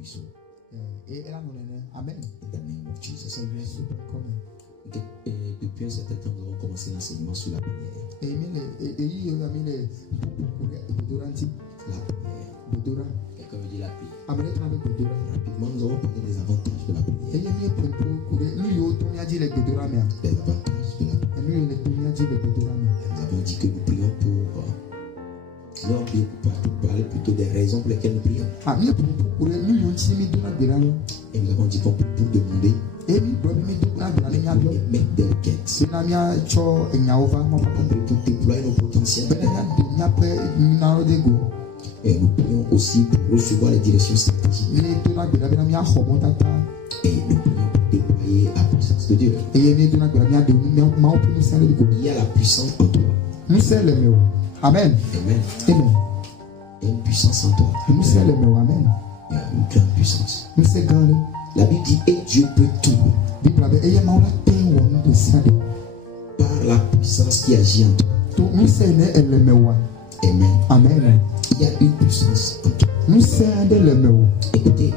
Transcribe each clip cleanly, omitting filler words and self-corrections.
puissant. Amen. In the name of Jesus. Et depuis un certain temps, nous avons commencé l'enseignement sur la prière. La prière. Quelqu'un veut dire la prière. Rapidement, nous avons parlé des avantages de la prière. Les avantages de la prière. Nous avons dit que nous prions pour... nous avons parlé plutôt des raisons pour lesquelles nous prions. Et nous avons dit qu'on peut tout demander. Mettre des requêtes. Pour déployer nos potentiels. Et nous prions aussi pour recevoir les directions stratégiques. Et nous prions pour déployer la puissance de Dieu. Il y a la puissance en toi. Amen. Amen. Il y a une puissance en toi. Amen. Il y a une grande puissance. La Bible dit et Dieu peut tout. Par la puissance qui agit en toi. Amen. Amen. Il y a une puissance en toi. Écoutez,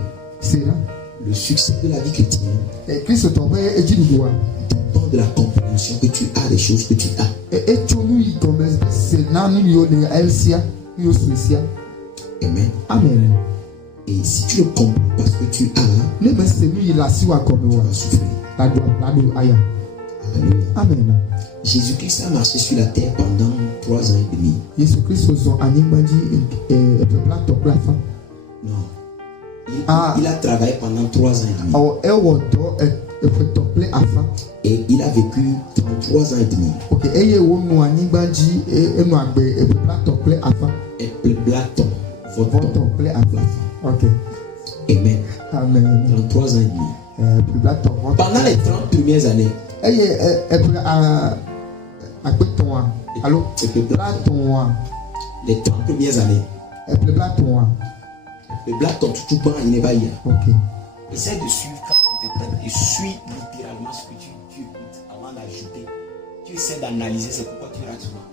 le succès de la vie chrétienne dépend de la compréhension que tu as des choses que tu as. Amen. Amen. Et si tu ne comprends pas ce que tu as, tu vas souffrir. Alléluia. Amen. Jésus-Christ a marché sur la terre pendant 3 ans et demi. Non. Il a travaillé pendant 3 ans et demi. Et il a vécu 33 ans et demi. Et Platon, votre Amen. Amen. 33 ans et demi. Pendant les 30 premières années, les 30 premières années, le Platon, tout bas, il n'est pas hier. Essaie de suivre quand on te prête et suis littéralement ce que tu écoutes avant d'ajouter. Tu essaies d'analyser, c'est pourquoi tu rates souvent.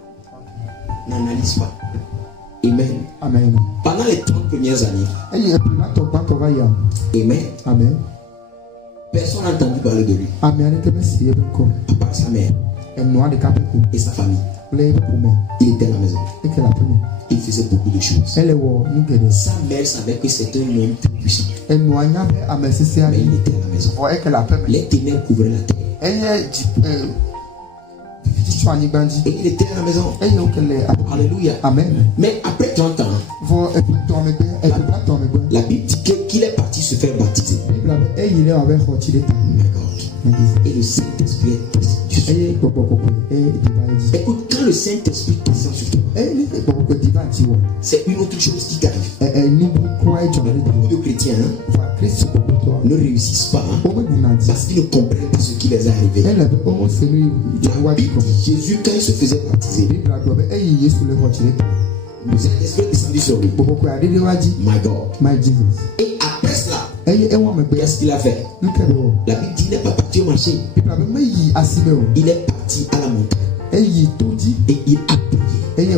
N'analyse pas. Amen. Amen. Pendant les 30 premières années, Amen. Personne n'a entendu parler de lui. À part sa mère et sa famille. Il était à la maison. Il faisait beaucoup de choses. Sa mère savait que c'était un homme très puissant. Mais il était à la maison. Les ténèbres couvraient la terre. Et il était à la maison. Alléluia. Amen. Mais après 30 ans, la Bible dit qu'il est parti se faire baptiser. Et le Saint-Esprit est descendu. Écoute, quand le Saint-Esprit descend sur toi, c'est une autre chose qui t'arrive. Beaucoup de chrétiens ne réussissent pas parce qu'ils ne comprennent pas ce qui les est arrivé. La Bible dit Jésus, quand il se faisait baptiser, le Saint-Esprit est descendu sur lui. My God. Et après cela, qu'est-ce qu'il a fait? La Bible dit qu'il n'est pas parti au marché. Il est parti à la montagne. Et il a prié.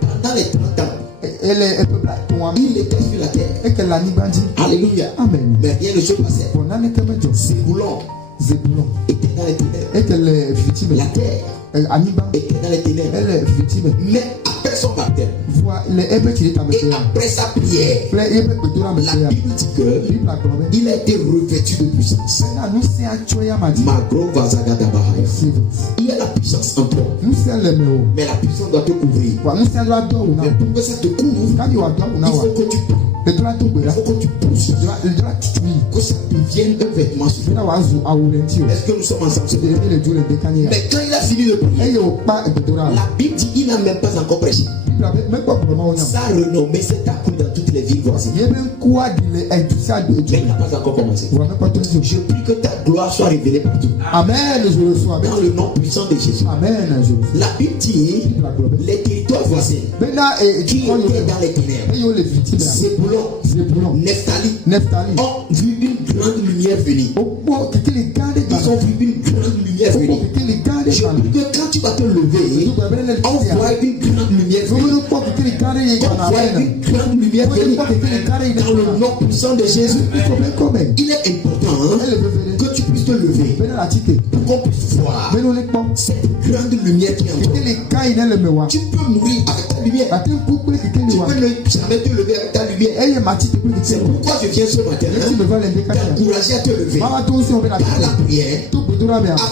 Pendant les 30 ans, il était sur la terre. Alléluia. Amen. Mais rien ne se passait. Zébulon était dans les ténèbres. La terre était dans les ténèbres. Mais après son baptême et après sa prière, la Bible dit qu'il a été revêtu de puissance. Il y a la puissance en toi, mais la puissance doit te couvrir. Mais pour que ça te couvre, il faut que tu pries. Il faut que tu pousses, que ça devienne un vêtement sur toi. Est-ce que nous sommes ensemble? Mais quand il a fini de prier, la Bible dit qu'il n'a même pas encore prêché. Sa renommée s'est accrue dans toutes les villes voisines. Mais il n'a pas encore commencé. Je prie que ta gloire soit révélée partout. Amen. Dans le nom puissant de Jésus. Amen. La Bible dit les territoires voisins qui étaient dans les ténèbres, Zébulon, Nephtali, ont vu une grande lumière venir. Ils ont vu une grande lumière venir. Je dis que quand tu vas te lever, on voit une grande lumière venir. On voit une grande lumière venir dans le nom puissant de Jésus. Il est important que tu puisses te lever pour qu'on puisse voir cette grande lumière qui est en toi. Tu peux mourir avec ta lumière. Tu peux ne jamais te lever avec ta lumière. C'est pourquoi je viens ce matin t'encourager à te lever par la prière, à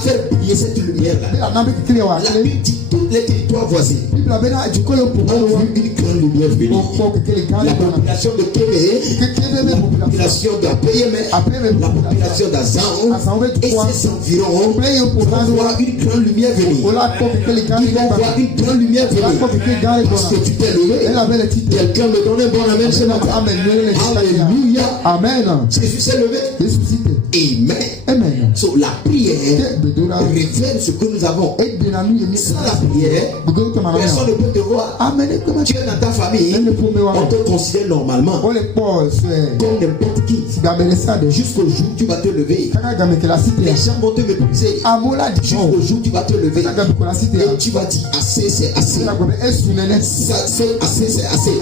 faire briller cette lumière-là. La Bible dit tous les territoires voisins ont vu une grande lumière venir. La population de Kébé, la population d'Apéyémé, la population d'Azan et ses environs vont voir une grande lumière venir. Ils vont voir une grande lumière venir parce que tu t'es levé. Quelqu'un me donne un bon amen ce matin. Alléluia. Amen. Jésus s'est levé. Amen. So, la prière révèle ce que nous avons. Sans la prière, personne ne peut te voir. Tu es dans ta famille, on te considère normalement comme n'importe qui. Jusqu'au jour où tu vas te lever, les gens vont te mépriser. Jusqu'au jour où tu vas te lever et tu vas dire assez, c'est assez. Ça, c'est assez, c'est assez.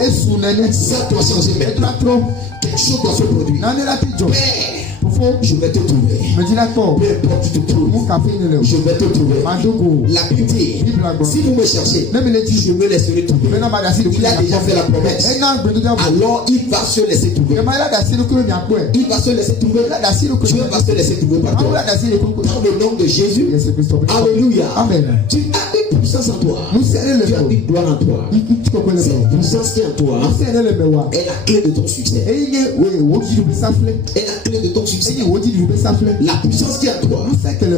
Ça doit changer maintenant. Quelque chose doit se produire. Père, je vais te trouver. Peu importe tu te trouves, je vais te trouver. La Bible dit, si vous me cherchez, je me laisserai trouver. Il a déjà fait la promesse. Alors il va se laisser trouver. Il va se laisser trouver. Dieu va se laisser trouver par toi. Dans le nom de Jésus. Alléluia. Tu as une puissance en toi. Tu as une gloire en toi. Cette puissance qui est en toi est la clé de ton succès. Est la clé de ton succès. La puissance qui est en toi,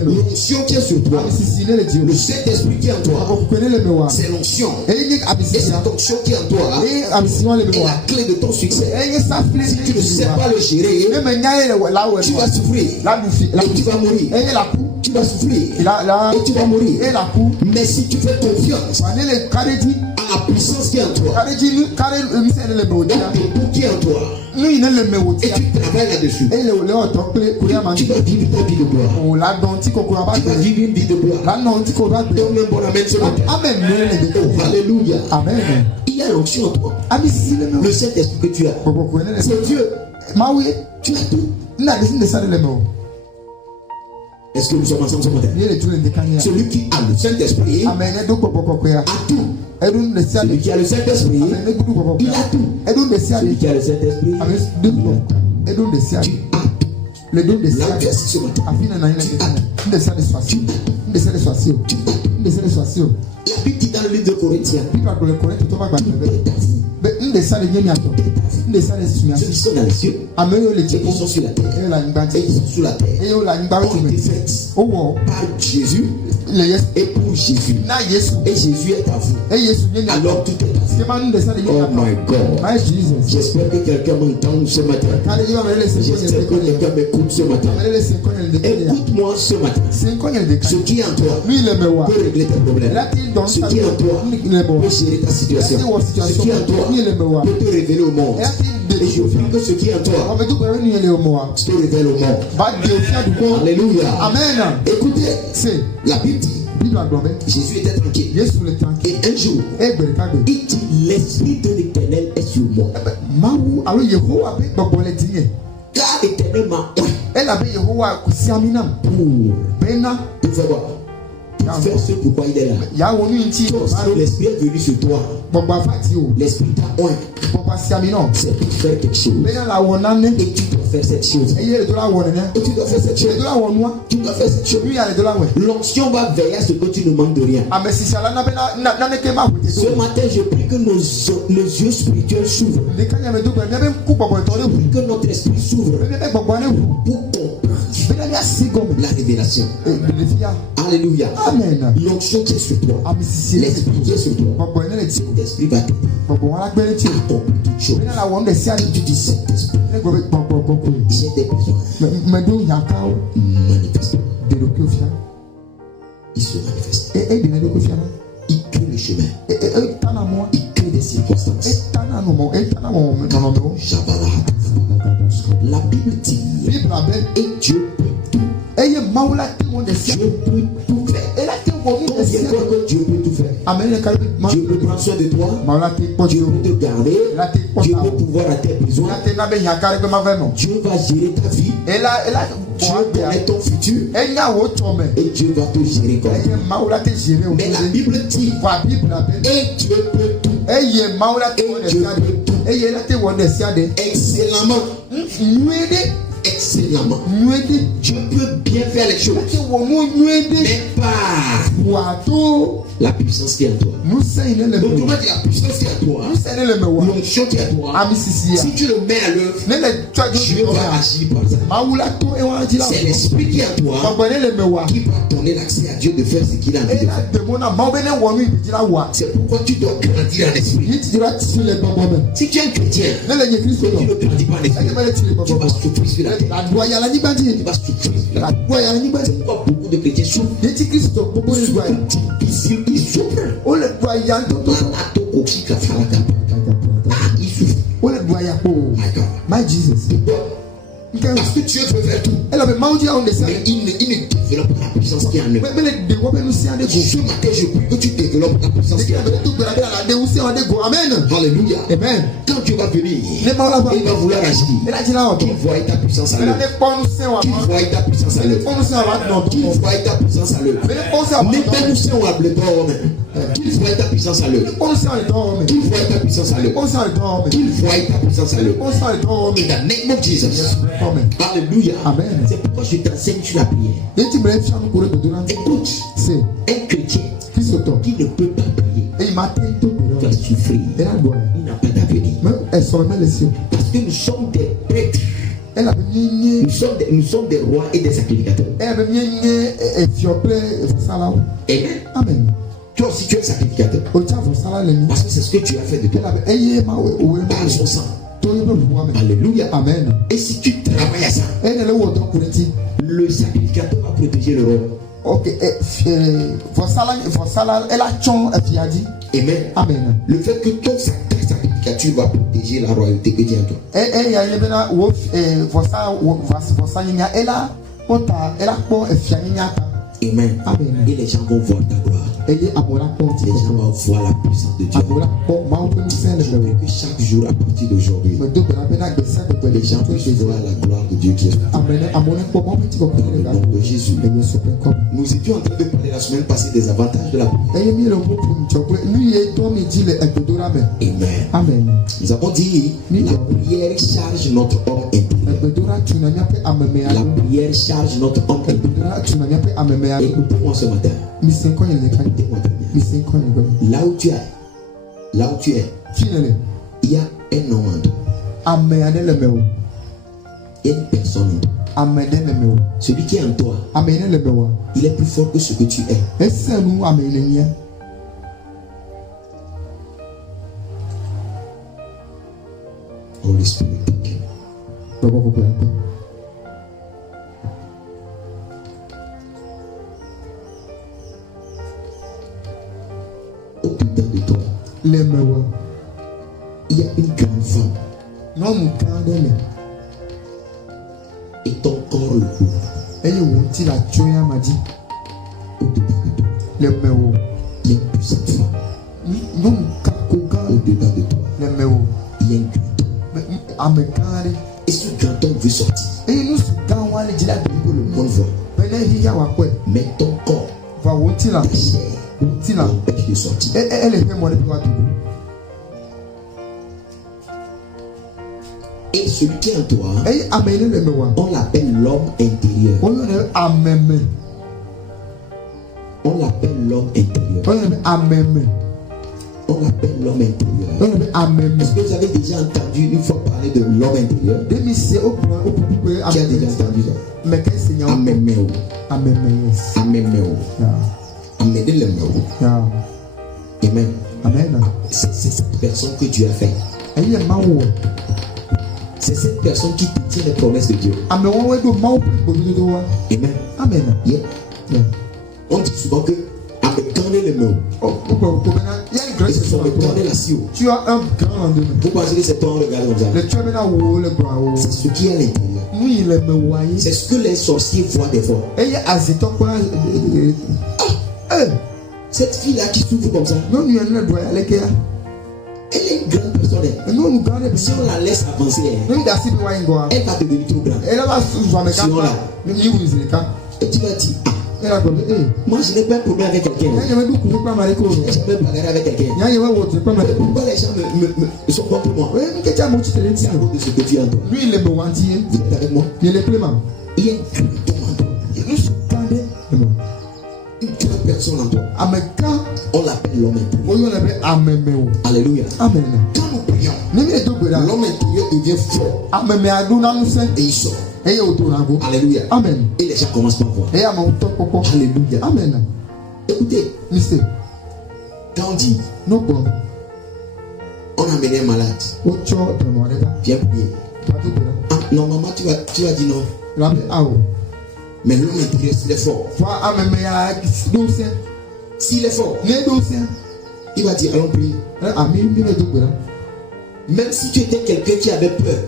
l'onction qui est sur toi, le Saint-Esprit qui est en toi, c'est l'onction. Et cette onction qui est en toi est la clé de ton succès. Si tu ne sais pas le gérer, tu vas souffrir et tu vas mourir. Tu vas souffrir et tu vas mourir. Mais si tu fais confiance à la puissance qui est en toi, dans le qui est en toi, et tu travailles là-dessus, tu vas vivre ta vie de gloire. Tu vas vivre une vie de gloire. Donne un bon amen ce matin. Oh, alléluia. Il y a l'onction en toi. Le Saint-Esprit que tu as, c'est Dieu. Tu as tout. Est-ce que nous sommes ensemble ce matin? Celui qui a le Saint-Esprit a tout. Celui qui a le Saint-Esprit, il a tout. Celui qui a le Saint-Esprit, il a tout. Tu as tout. Le don de là tu es assis ce matin. La Bible dit dans le livre de Corinthiens, ceux qui sont dans les cieux, ceux qui sont sur la terre, et qui sont sous la terre, ont été faits par Jésus et pour Jésus. Et Jésus est à vous. Alors tout est à vous. Oh my God. J'espère que quelqu'un m'entend ce matin. J'espère que quelqu'un m'écoute ce matin. Écoute-moi ce matin. Ce qui est en toi peut régler tes problèmes. Ce qui est en toi peut gérer ta situation. Ce qui est en toi peut te révéler au monde. Et je prie que ce qui est en toi se révèle au monde. Alléluia. Amen. Écoutez, la Bible dit, Jésus était tranquille. Et un jour, il dit, l'Esprit de l'Éternel est sur moi. Car l'Éternel m'a pour faire voir. Faire ce pourquoi il est là. L'Esprit est venu sur toi. L'Esprit t'a oint. C'est pour faire quelque chose. Et tu dois faire cette chose. Et tu dois faire cette chose. Tu dois faire cette chose. L'onction va veiller à ce que tu ne manques de rien. Ce matin, je prie que nos yeux spirituels s'ouvrent. Que notre esprit s'ouvre pour comprendre la révélation. Alléluia. Amen. L'onction qui est sur toi, l'esprit qui est sur toi, l'esprit va t'aider à accomplir toutes choses. Tu dis Saint-Esprit, j'ai des besoins. Manifeste. Il se manifeste. Il crée le chemin. Il crée des circonstances. La Bible dit, et Dieu peut tout. Dieu peut tout faire. Combien de fois que Dieu peut tout faire? Dieu peut prendre soin de toi. Dieu peut te garder. Dieu peut pouvoir à tes besoins. Dieu va gérer ta vie. Dieu connaît ton futur. Et Dieu va te gérer comme ça. Mais la Bible dit, et Dieu peut tout. Et Dieu peut tout. Excellemment. Excellemment. Dieu peut bien faire les choses. Mais pas la puissance qui est en toi. Donc, comment dire la puissance qui est en toi? L'onction qui est en toi. Si tu le mets à l'œuvre, Dieu va agir par ça. C'est l'esprit qui est en toi qui va donner l'accès à Dieu de faire ce qu'il a envie de faire. C'est pourquoi tu dois grandir en esprit. Si tu es un chrétien, tu ne grandis pas en esprit, tu vas souffrir sur la terre. Tu vas souffrir sur la terre. C'est pourquoi beaucoup de chrétiens souffrent. Ils souffrent. Il souffre. My Jesus. Parce que Dieu veut faire tout. Mais il ne développe la puissance qui est en eux. Ce matin, je prie que tu développes la puissance qui est en eux. Alléluia. Quand Dieu va venir, il va vouloir agir. Qu'il voie ta puissance à l'œuvre. Qu'il voie ta puissance à l'œuvre. Qu'il voie ta puissance à l'œuvre. Même nous sommes à bleu-bord. Qu'il voie ta puissance à l'œuvre. Qu'il voie ta puissance à l'œuvre. Qu'il voie ta puissance à l'œuvre. In the name of Jesus. Alléluia. Amen. C'est pourquoi je t'enseigne sur la prière. Écoute, un chrétien qui ne peut pas prier va souffrir. Il n'a pas d'avenir. Parce que nous sommes des prêtres. Nous sommes des rois et des sacrificateurs. Amen. Toi aussi tu es sacrificateur. Parce que c'est ce que tu as fait de toi. Par son sang. Alléluia. Amen. Et si tu travailles à ça, le sacrificateur va protéger le roi. Ok. Amen. Amen. Le fait que ta sacrificature va protéger la royauté que Dieu a en toi. Amen. Et les gens vont voir ta gloire. Les gens vont voir la puissance de Dieu. Je prie que chaque jour à partir d'aujourd'hui, les gens puissent voir la gloire de Dieu qui est là. Dans le nom de Jésus. Nous étions en train de parler la semaine passée des avantages de la prière. Amen. Nous avons dit la prière charge notre homme intérieur. La prière charge notre homme intérieur. Écoutez-moi ce matin. Écoutez-moi très bien. Là où tu es, il y a un homme en toi. Il y a une personne en toi. Celui qui est en toi, il est plus fort que ce que tu es. Holy Spirit, thank you. Au-dedans de toi, il y a une grande femme. Et ton corps le couvre. Au-dedans de toi, il y a une puissante femme. Au-dedans de toi, il y a une grande homme. Et ce grand homme veut sortir. On le voit. Mais ton corps, ta chair, l'empêche de sortir. Et celui qui est en toi, on l'appelle l'homme intérieur. On l'appelle l'homme intérieur. On l'appelle l'homme intérieur. Est-ce que vous avez déjà entendu une fois parler de l'homme intérieur? Qui a déjà entendu ça? Amen. Amen. C'est cette personne que Dieu a fait. C'est cette personne qui tient les promesses de Dieu. Amen. Yeah. On dit souvent que Amen Tu as un grand lendemain. Vous pensez que c'est toi en regardant comme ça? C'est ce qui est à l'intérieur. C'est ce que les sorciers voient des fois. Cette fille-là qui souffre comme ça, elle est une grande personne. Si on la laisse avancer, elle va devenir trop grande. Si on la... Et tu vas dire, moi je n'ai pas de problème avec quelqu'un. Je n'ai jamais bagarré avec quelqu'un. Pourquoi les gens sont contre moi? C'est à cause de ce que tu as en toi. Vous êtes avec moi? Il y a une grande personne en toi. On l'appelle l'homme intérieur. Alléluia. Amen. Quand nous prions, l'homme intérieur devient fort. Et il sort. Alléluia. Amen. Et les gens commencent par voir. Alléluia. Amen. Écoutez, quand on dit, on a amené un malade, viens prier. Normalement, tu vas dire non. Mais l'homme intérieur, s'il est fort, s'il est fort, il va dire allons prier. Même si tu étais quelqu'un qui avait peur,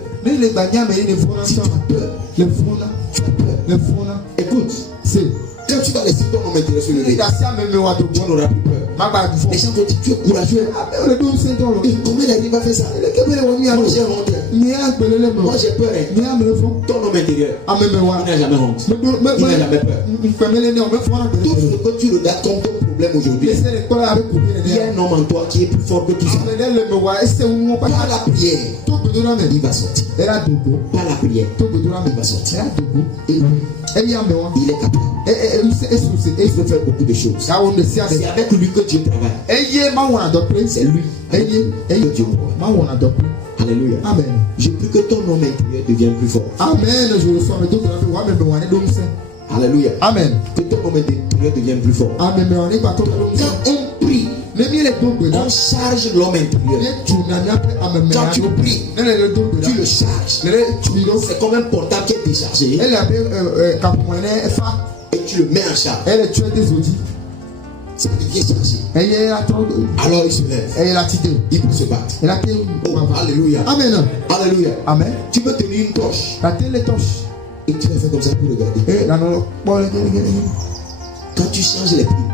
si tu as peur, écoute, quand tu vas laisser ton homme intérieur se lever, tu n'auras plus peur. Les gens vont dire tu es courageux. Et comment il arrive à faire ça? Moi j'ai honte. Moi j'ai peur. Ton homme intérieur, il n'a jamais honte. Il n'a jamais peur. Tout ce que tu regardes comme ton problème aujourd'hui, il y a un homme en toi qui est plus fort que tout ça. Par la prière, il va sortir. Par la prière, il va sortir. Il est capable. Il peut faire beaucoup de choses. C'est avec lui que Dieu travaille. C'est lui que Dieu travaille. Alléluia. Amen. Je prie que ton homme intérieur devienne plus fort. Amen. Alléluia. Amen. Que ton homme intérieur devienne plus fort. Amen. Quand on prie, on charge l'homme intérieur. Quand tu pries, tu le charges. C'est comme un portable qui est déchargé. Et tu le mets en charge. Ça devient chargé. Alors il se lève. Il peut se battre. Oh, alléluia. Amen. Alléluia. Amen. Tu peux tenir une torche. Et tu vas faire comme ça pour regarder. Quand tu changes les piles,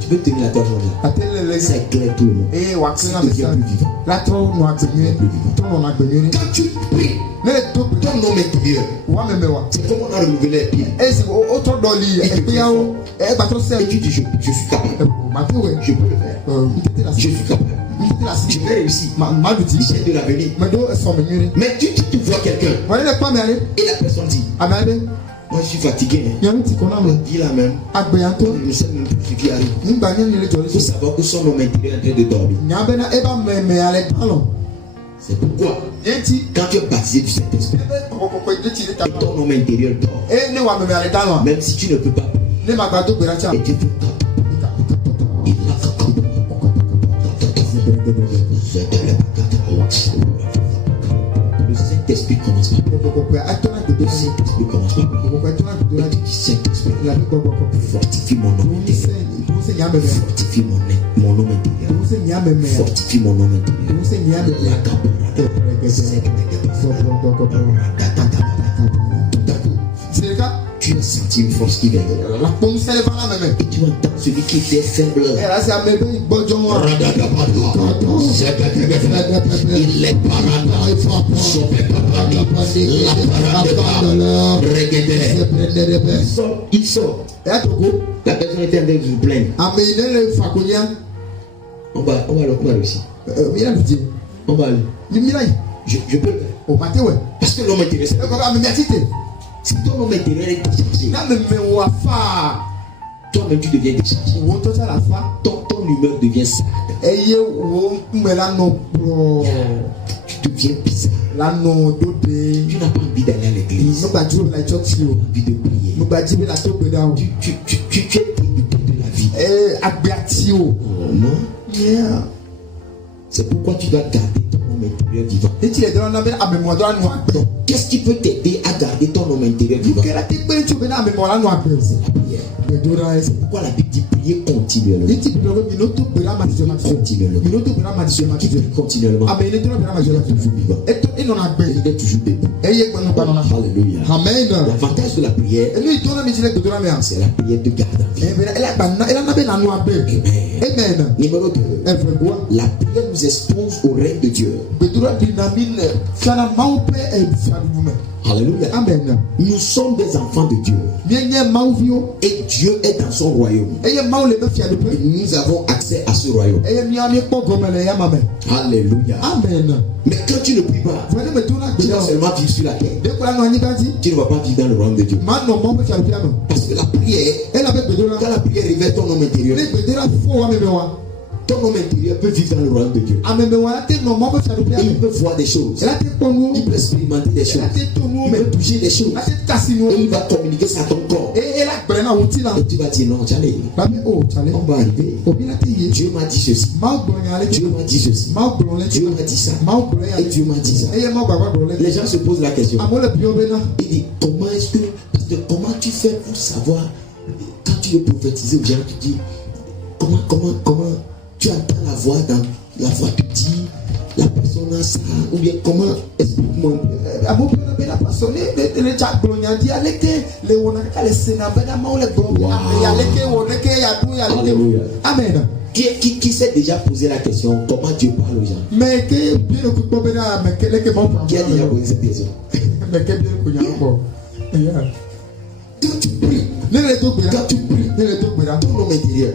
tu peux tenir la torche en là. Ça éclaire tout le monde. Ça devient plus vivant. Quand tu pries, ton homme intérieur, c'est comme on a renouvelé les piles. Et tu dis, je suis capable. Je peux le faire. Je suis capable. Je vais réussir. J'ai de l'avenir. Mais tu vois quelqu'un et la personne dit, moi je suis fatigué. Dis la même. Je ne sais même plus ce qui arrive. Il faut savoir que son homme intérieur est en train de dormir. C'est pourquoi quand tu es baptisé du Saint-Esprit et ton homme intérieur dort, même si tu ne peux pas prier, et Dieu te donne. Le Saint-Esprit commence par prier. Le Saint-Esprit commence par prier. Saint-Esprit, fortifie mon homme intérieur. Fortifie mon homme intérieur. Fortifie mon homme intérieur. Tu as senti une force qui vient. Et tu entends celui qui était faible. Il est il sort. La personne était en train de se plaindre. On va réussir. On va aller. Je peux le faire. Parce que l'homme intérieur, si ton homme intérieur est déchargé, toi-même tu deviens déchargé. Ton humeur devient sale. Tu deviens bizarre. Tu n'as pas envie d'aller à l'église. Tu n'as pas envie de prier. Tu es dégoûté de la vie. Non. C'est pourquoi tu dois garder ton homme intérieur vivant. Donc, qu'est-ce qui peut t'aider à garder ton homme intérieur vivant? C'est la prière. C'est pourquoi la Bible dit prier continuellement. Continuellement. Il est toujours vivant. Il est toujours debout. Alléluia. L'avantage de la prière, c'est la prière de garde en vie. Amen. Numéro 2. La prière nous expose au règne de Dieu. Alléluia. Amen. Nous sommes des enfants de Dieu. Et Dieu est dans son royaume. Et nous avons accès à ce royaume. Alléluia. Amen. Mais quand tu ne pries pas, tu vas seulement vivre sur la terre. Tu ne vas pas vivre dans le royaume de Dieu. Parce que la prière, quand la prière révèle ton homme intérieur, ton homme intérieur peut vivre dans le royaume de Dieu. Et il peut voir des choses. Il peut expérimenter des choses. Il peut bouger des choses. Et il va communiquer ça à ton corps. Et tu vas dire non, on va arriver. Dieu m'a dit ceci. Dieu m'a dit ceci. Dieu m'a dit ça. Et Dieu m'a dit ça. Les gens se posent la question. Il dit comment est-ce que, parce que comment tu fais pour savoir quand tu veux prophétiser aux gens, tu dis comment tu entends la voix dans la voix, tu dis la personne a ça, ou bien comment, explique-moi un peu. Amen. Qui s'est déjà posé la question comment Dieu parle aux gens? Mais qui a déjà posé cette question? Quand tu pries, ton homme intérieur,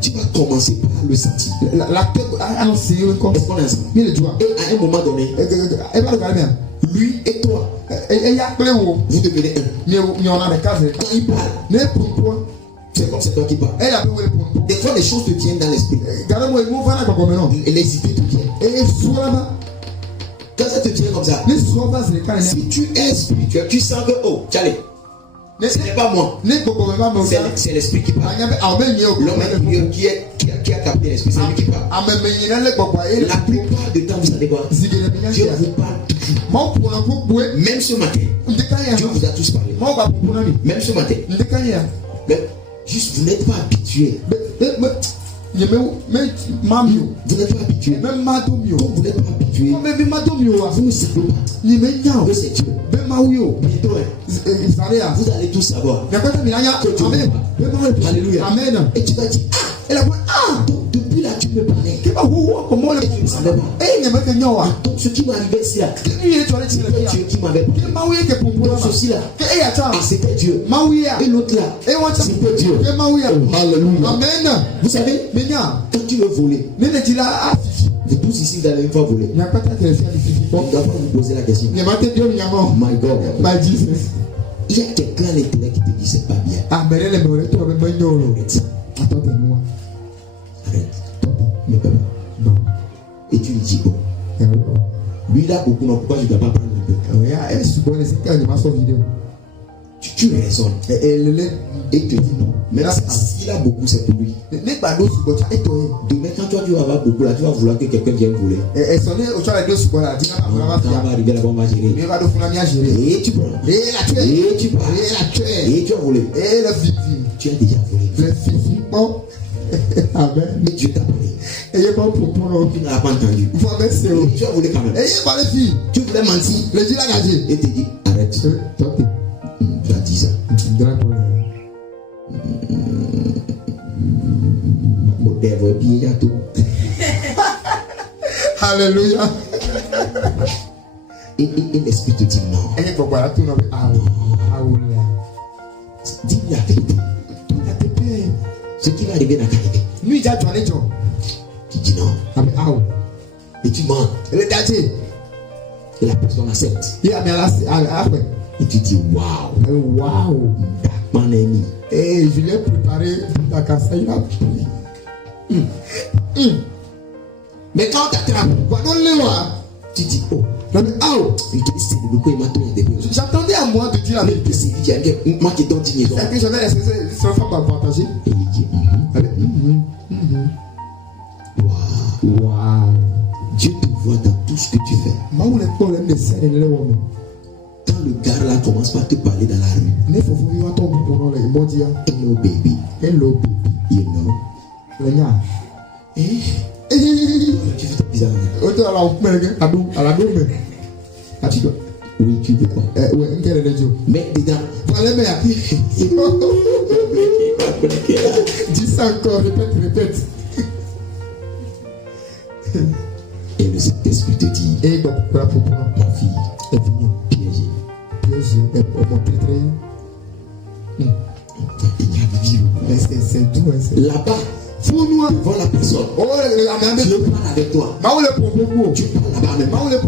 tu vas commencer par le sentir. Est-ce qu'on est ensemble? Et à un moment donné, lui et toi, vous devenez un. Quand il parle, c'est comme c'est toi qui parles. Des fois, les choses te viennent dans l'esprit. Et les idées te viennent. Quand ça te vient comme ça, si tu es spirituel, tu sens que, oh, Charlie, ce n'est pas moi. C'est l'esprit qui parle. L'homme intérieur qui a capté l'esprit, c'est lui qui parle. La plupart du temps, vous savez quoi? Dieu vous parle toujours. Même ce matin, Dieu vous a tous parlé. Même ce matin. Mais juste, vous n'êtes pas habitué. Vous n'êtes pas habitué. Comme vous n'êtes pas habitué, vous ne savez pas que c'est Dieu. Bientôt, vous allez tout savoir. Alléluia. Amen. Et tu vas dire, donc depuis là tu me parlais. Et tu ne savais pas. Donc ce qui m'arrivait ici là, c'était Dieu qui m'avait parlé. Donc ceci là, c'était Dieu. Et l'autre là, c'était Dieu. Alléluia. Amen. Vous savez, quand tu veux voler, vous tous ici vous allez une fois voler. On ne doit pas vous poser la question. My God. Il y a quelqu'un à l'intérieur qui te dit c'est pas bien. Arrête. Mais pas bon. Et tu lui dis bon. Lui il a beaucoup, mais pourquoi je ne dois pas prendre un peu? Tu raisonnes. Et il te dit non. Mais là, s'il a beaucoup, c'est pour lui. Demain, quand toi tu vas avoir beaucoup, là, tu vas vouloir que quelqu'un vienne voler. Quand on va arriver là-bas, on va gérer. Et tu prends. Et tu pars. Et tu as volé. Tu as déjà volé. Amen. Mais Dieu t'a parlé. Tu ne l'as pas entendu. Tu as volé quand même. Tu voulais mentir. Et tu dis arrête. Tu as dit ça. Alléluia. Et l'esprit te dit non. Dis la vérité. Ce qui va arriver n'a qu'à arriver. Tu dis non. Et tu mens. Et la personne accepte. Et tu dis waouh. Mon ami. Et je l'ai préparé la casse. Mais quand on t'attrape, tu dis oh. J'attendais à moi de dire la vérité. Moi qui donne 10 000 $. Et je vais laisser ça partager. Et il dit waouh. Dieu te voit dans tout ce que tu fais. Quand le gars là commence par te parler dans la rue. Hello baby. Hello baby. You know. Tu fais bizarre. Oui, tu veux quoi? Mais dedans. Dis ça encore, répète. Et le Saint-Esprit te dit, ma fille est venue piéger. C'est doux, là-bas, devant la personne, tu parles avec toi. Tu parles là-bas même.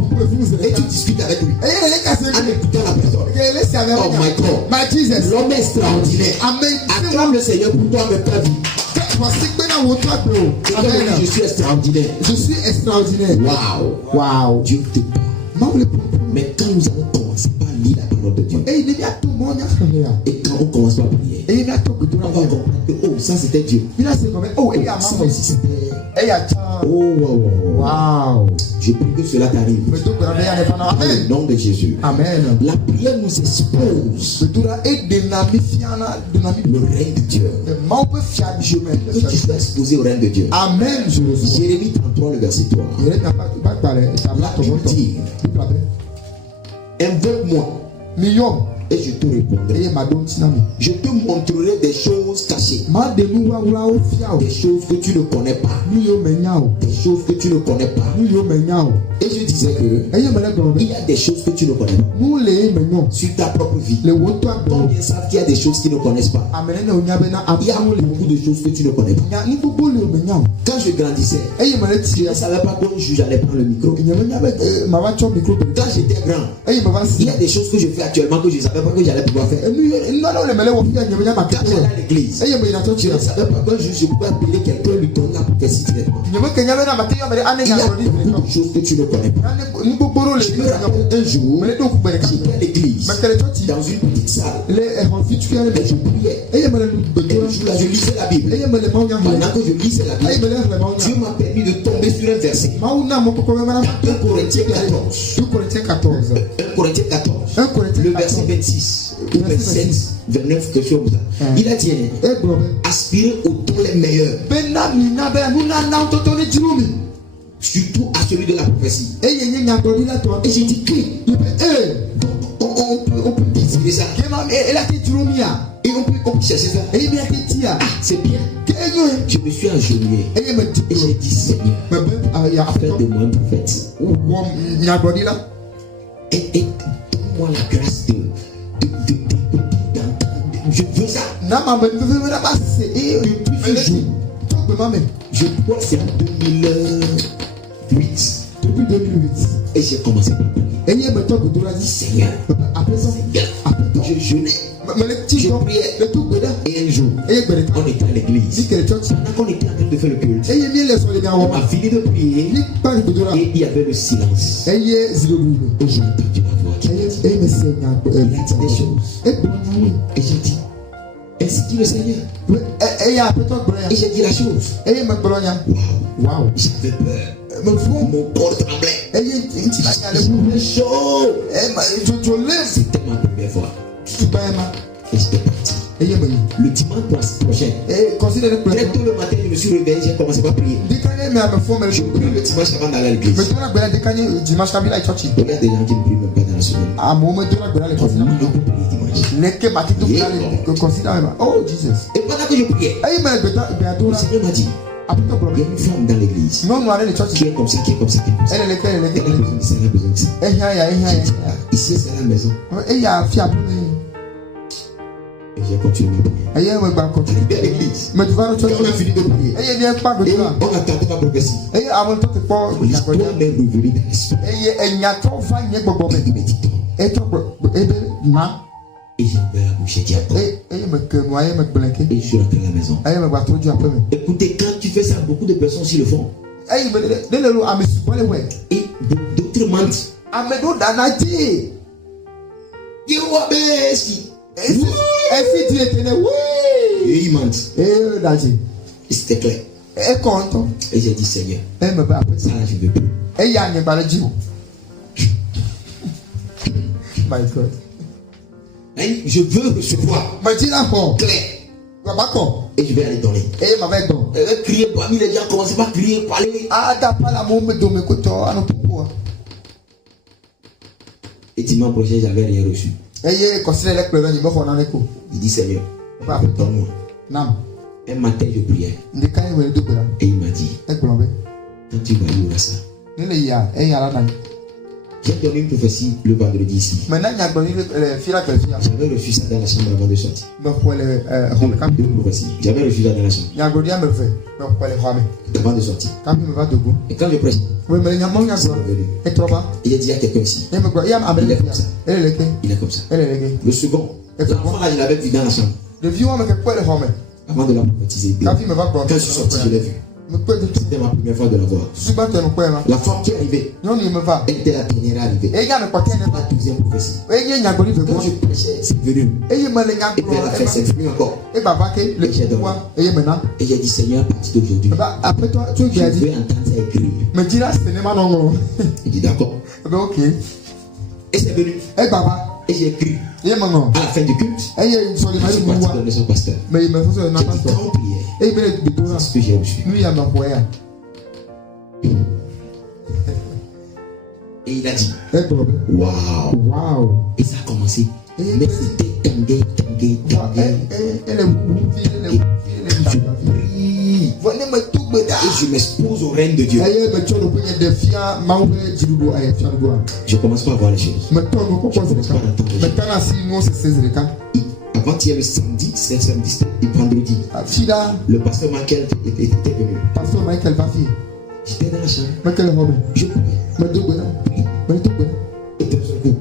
Et tu discutes avec lui. En écoutant la personne. Oh my God. L'homme est extraordinaire. Acclame le Seigneur pour toi, mais pas vie. Je suis extraordinaire. Wow. Dieu te parle. Mais quand nous allons commencer par lire la parole de Dieu, et quand on commence par prier, on va comprendre que ça c'était Dieu. Ça aussi c'était. Wow. Je prie que cela t'arrive. Dans le nom de Jésus. Amen. La prière nous expose le règne de Dieu. Que tu sois exposé au règne de Dieu. Amen. Jérémie 33, le verset 3. La Bible dit, invoque-moi et je te répondrai. Je te montrerai des choses cachées. Des choses que tu ne connais pas. Des choses que tu ne connais pas. Et je disais que il y a des choses que tu ne connais pas. Sur ta propre vie. Combien savent qu'il y a des choses qu'ils ne connaissent pas? Il y a beaucoup de choses que tu ne connais pas. Quand je grandissais, je ne savais pas qu'un jour j'allais prendre le micro. Quand j'étais grand, il y a des choses que je fais actuellement que je ne savais pas que j'allais pouvoir faire. Quand j'allais à l'église, je ne savais pas qu'un jour je pouvais appeler quelqu'un et lui donner la prophétie directement. Il y a beaucoup de choses que tu ne connais pas. Je me rappelle un jour, j'étais à l'église, dans une petite salle, et je priais. Et le jour-là, je lisais la Bible. Pendant que je lisais la Bible, Dieu m'a permis de tomber sur un verset. Dans 1 Corinthiens 14, le verset 26, ou 27, 29, quelque chose comme ça. Il a dit, aspirez aux dons les meilleurs. Surtout à celui de la prophétie. Et j'ai dit que on peut désirer ça. Et on peut chercher ça. C'est bien. Je me suis agenouillé et j'ai dit, Seigneur, fais de moi un prophète. Et donne-moi la grâce de je veux ça. Depuis ce jour, je crois que c'est en 2008. Depuis 2008. Et j'ai commencé par prier. Seigneur, je jeûnais. Je priais. Et un jour, on était à l'église. Pendant qu'on était en train de faire le culte, on a fini de prier. Et il y avait le silence. Et j'ai entendu ma voix. Il a dit des choses. Et j'ai dit, ainsi dit le Seigneur. Et j'ai dit la chose. Wow. J'avais peur. Mon corps tremblait. J'avais chaud. C'était ma première fois. Et j'étais parti. Le dimanche prochain, très tôt le matin, je me suis réveillé, j'ai commencé par prier. Je prie le dimanche avant d'aller à l'église. Il y a des gens qui ne prient même pas dans la semaine. On peut prier dimanche. Oh, Jesus. Et pendant que je priais, le Seigneur m'a dit, il y a une femme dans l'église qui est comme ça, qui est comme ça, qui est comme ça. Elle a besoin de ça, elle a besoin de ça. Ici, c'est la maison. Et j'ai continué à prier. Arrivé à l'église, on a fini de prier. Et on a tenté ma prophétie. L'histoire m'est revenue dans l'esprit. Et j'ai ouvert la bouche et dit attends. Et je suis rentré à la maison. Écoutez, quand tu fais ça, beaucoup de personnes aussi le font. Et d'autres mentent. Et ils mentent. Et c'était clair. Et j'ai dit Seigneur, ça là je ne veux plus. My God. Je veux recevoir clair. Et je vais aller donner. Elle va crier parmi les gens, commencez pas à crier, parler. Et dimanche prochain, j'avais rien reçu. Il dit Seigneur, donne-moi. Un matin, je priais. Et il m'a dit, quand tu vas y ça. J'ai donné une prophétie le vendredi ici. J'avais reçu ça dans la chambre avant de sortir. Deux prophéties. J'avais reçu ça dans la chambre avant de sortir. Et quand je prêche, il a dit à quelqu'un ici. Il est comme ça. Il est comme ça. Le second, l'enfant là, je l'avais vu dans la chambre. Avant de la prophétiser. Quand je suis sorti, je l'ai vu. C'était ma première fois de la voir. La femme qui est arrivée, elle était la dernière arrivée. C'était la deuxième prophétie. Quand je prêchais, c'est venu. Et puis elle a fait, c'est venu encore. Et j'ai dormi. Et j'ai dit Seigneur, à partir d'aujourd'hui, je veux entendre ça écrire. Il dit d'accord. Et c'est venu. Et j'ai écrit à la fin du culte. Je suis parti donner son pasteur. J'ai dit quand on priait, c'est ce que j'ai reçu. Et il a dit waouh. Et ça a commencé. Mais c'était tangué. Et je m'expose au règne de Dieu. Je commence pas à voir les choses. Je commence pas à attendre. Avant-hier, le samedi, c'est samedi, et vendredi, le pasteur Michael était venu. J'étais dans la chambre. Je priais. Et d'un seul coup,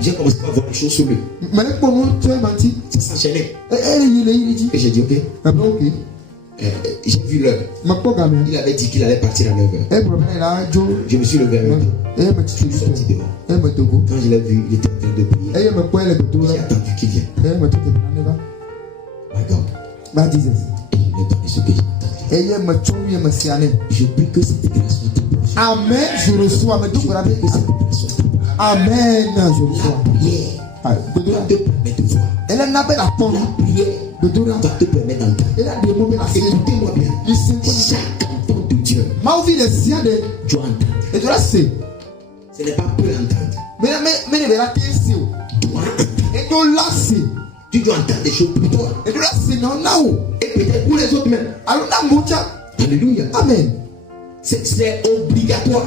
j'ai commencé à voir les choses sur lui. Ça s'enchaînait. Et j'ai dit ok. J'ai vu l'heure. Il avait dit qu'il allait partir à 9h. Je me suis levé à 9h. Je suis sorti dehors. Quand je l'ai vu, il était en train de prier. J'ai attendu qu'il vienne. My God. Et il m'a donné ce que j'ai entendu. Je prie que cette grâce soit ta portion. Amen. Je reçois. Amen. Je reçois. La prière va te permettre de voir. La prière va te permettre d'entendre. Écoutez-moi bien. Chaque enfant de Dieu doit entendre. Ce n'est pas peu entendre. Tu dois entendre des choses pour toi. Et peut-être pour les autres même. Alléluia. Amen. C'est obligatoire.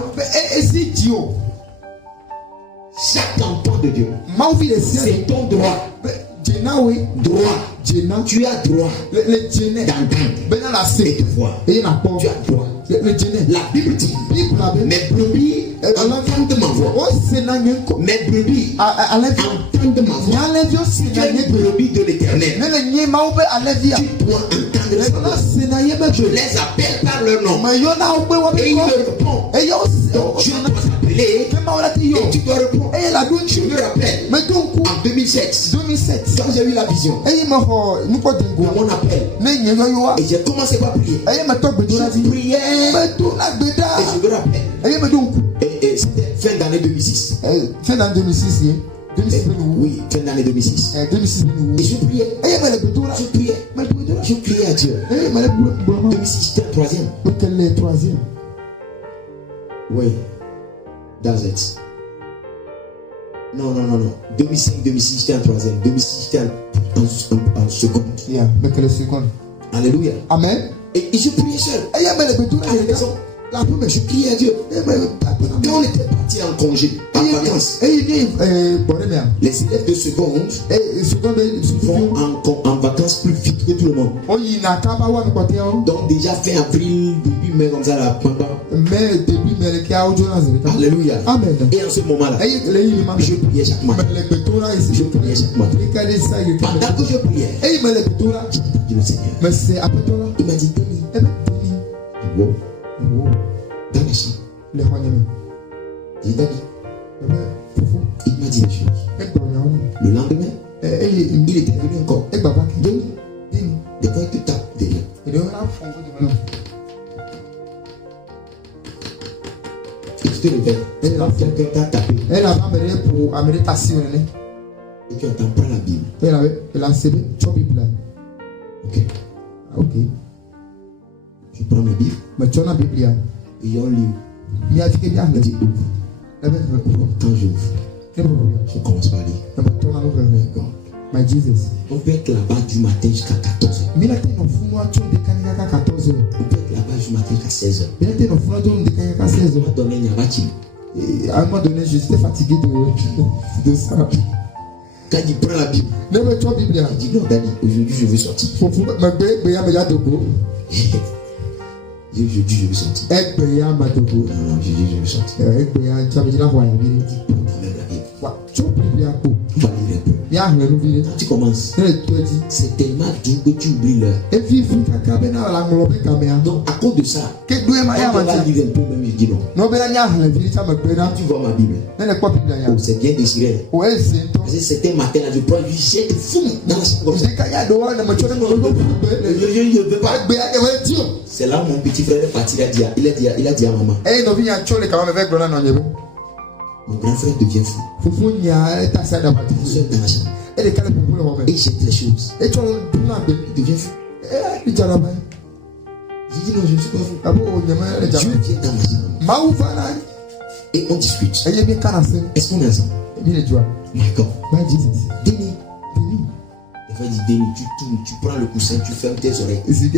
Chaque enfant de Dieu, c'est ton droit. Droit. Tu as droit d'entendre et de voir. Tu as droit. La Bible dit, mes brebis entendent ma voix. Mes brebis entendent ma voix. Si tu es une brebis de l'Éternel, tu dois entendre sa voix. Je les appelle par leur nom. Et ils me répondent. Donc tu dois t'appeler et tu dois répondre. Je me rappelle en 2007 quand j'ai eu la vision de mon appel et j'ai commencé par prier. Je priais et je me rappelle. Et c'était fin d'année 2006. Oui, fin d'année 2006. Et je priais. Je priais à Dieu. 2006, j'étais en troisième. Oui, that's it. Non. 2005, 2006, j'étais en troisième. 2006, j'étais en seconde. Alléluia. Amen. Et je priais seul. À la maison. Je priais à Dieu. Quand on était parti en congé, en vacances, les élèves de seconde vont en vacances plus vite que tout le monde. Donc déjà fin avril, début mai comme ça là. Alléluia. Amen. Et en ce moment-là, je priais chaque matin. Pendant que je priais, j'ai entendu le Seigneur. Il m'a dit, wow. Dans la chambre. Il m'a dit des choses. Le lendemain, il était venu encore. Des fois, il te tape derrière. Il te tu te réveilles. Quelqu'un t'a tapé. Elle a amené pour amener ta sœur. Et tu entends pas la Bible. Elle a sévé ton Bible. Ok. Ok. Tu prends ma Bible. Mais tu as la Bible. Et on lit. Mais il y a dit ouvre. Quand j'ouvre, je commence par lire. D'accord. My Jesus. On peut être là-bas du matin jusqu'à 14h. On peut être là-bas du matin jusqu'à 16h. On m'a donné Nyabati. À un moment donné, j'étais fatigué de ça. Quand il prend la Bible, il dit non, Daddy, aujourd'hui je veux sortir. Aujourd'hui je veux sortir. Non, aujourd'hui je veux sortir. On va lire un peu. Quand tu commences, c'est tellement dur que tu oublies l'heure. Donc à cause de ça, quand on va lire un peu, même il dit non. Tu vois ma Bible. Oh, c'est bien désiré. Parce que c'était matin là, je prends du jet de fou dans la chambre. Je ne veux pas. C'est là où mon petit frère est parti. Il a dit à maman. Mon grand frère devient fou. Il est dans la chambre. Et il jette les choses. Il devient fou. J'ai dit non, je ne suis pas fou. Dieu vient dans ma chambre. Et on discute. Est-ce qu'on est ensemble? My God. Denis. Il va dire Denis, tu tournes, tu prends le coussin, tu fermes tes oreilles. Il dit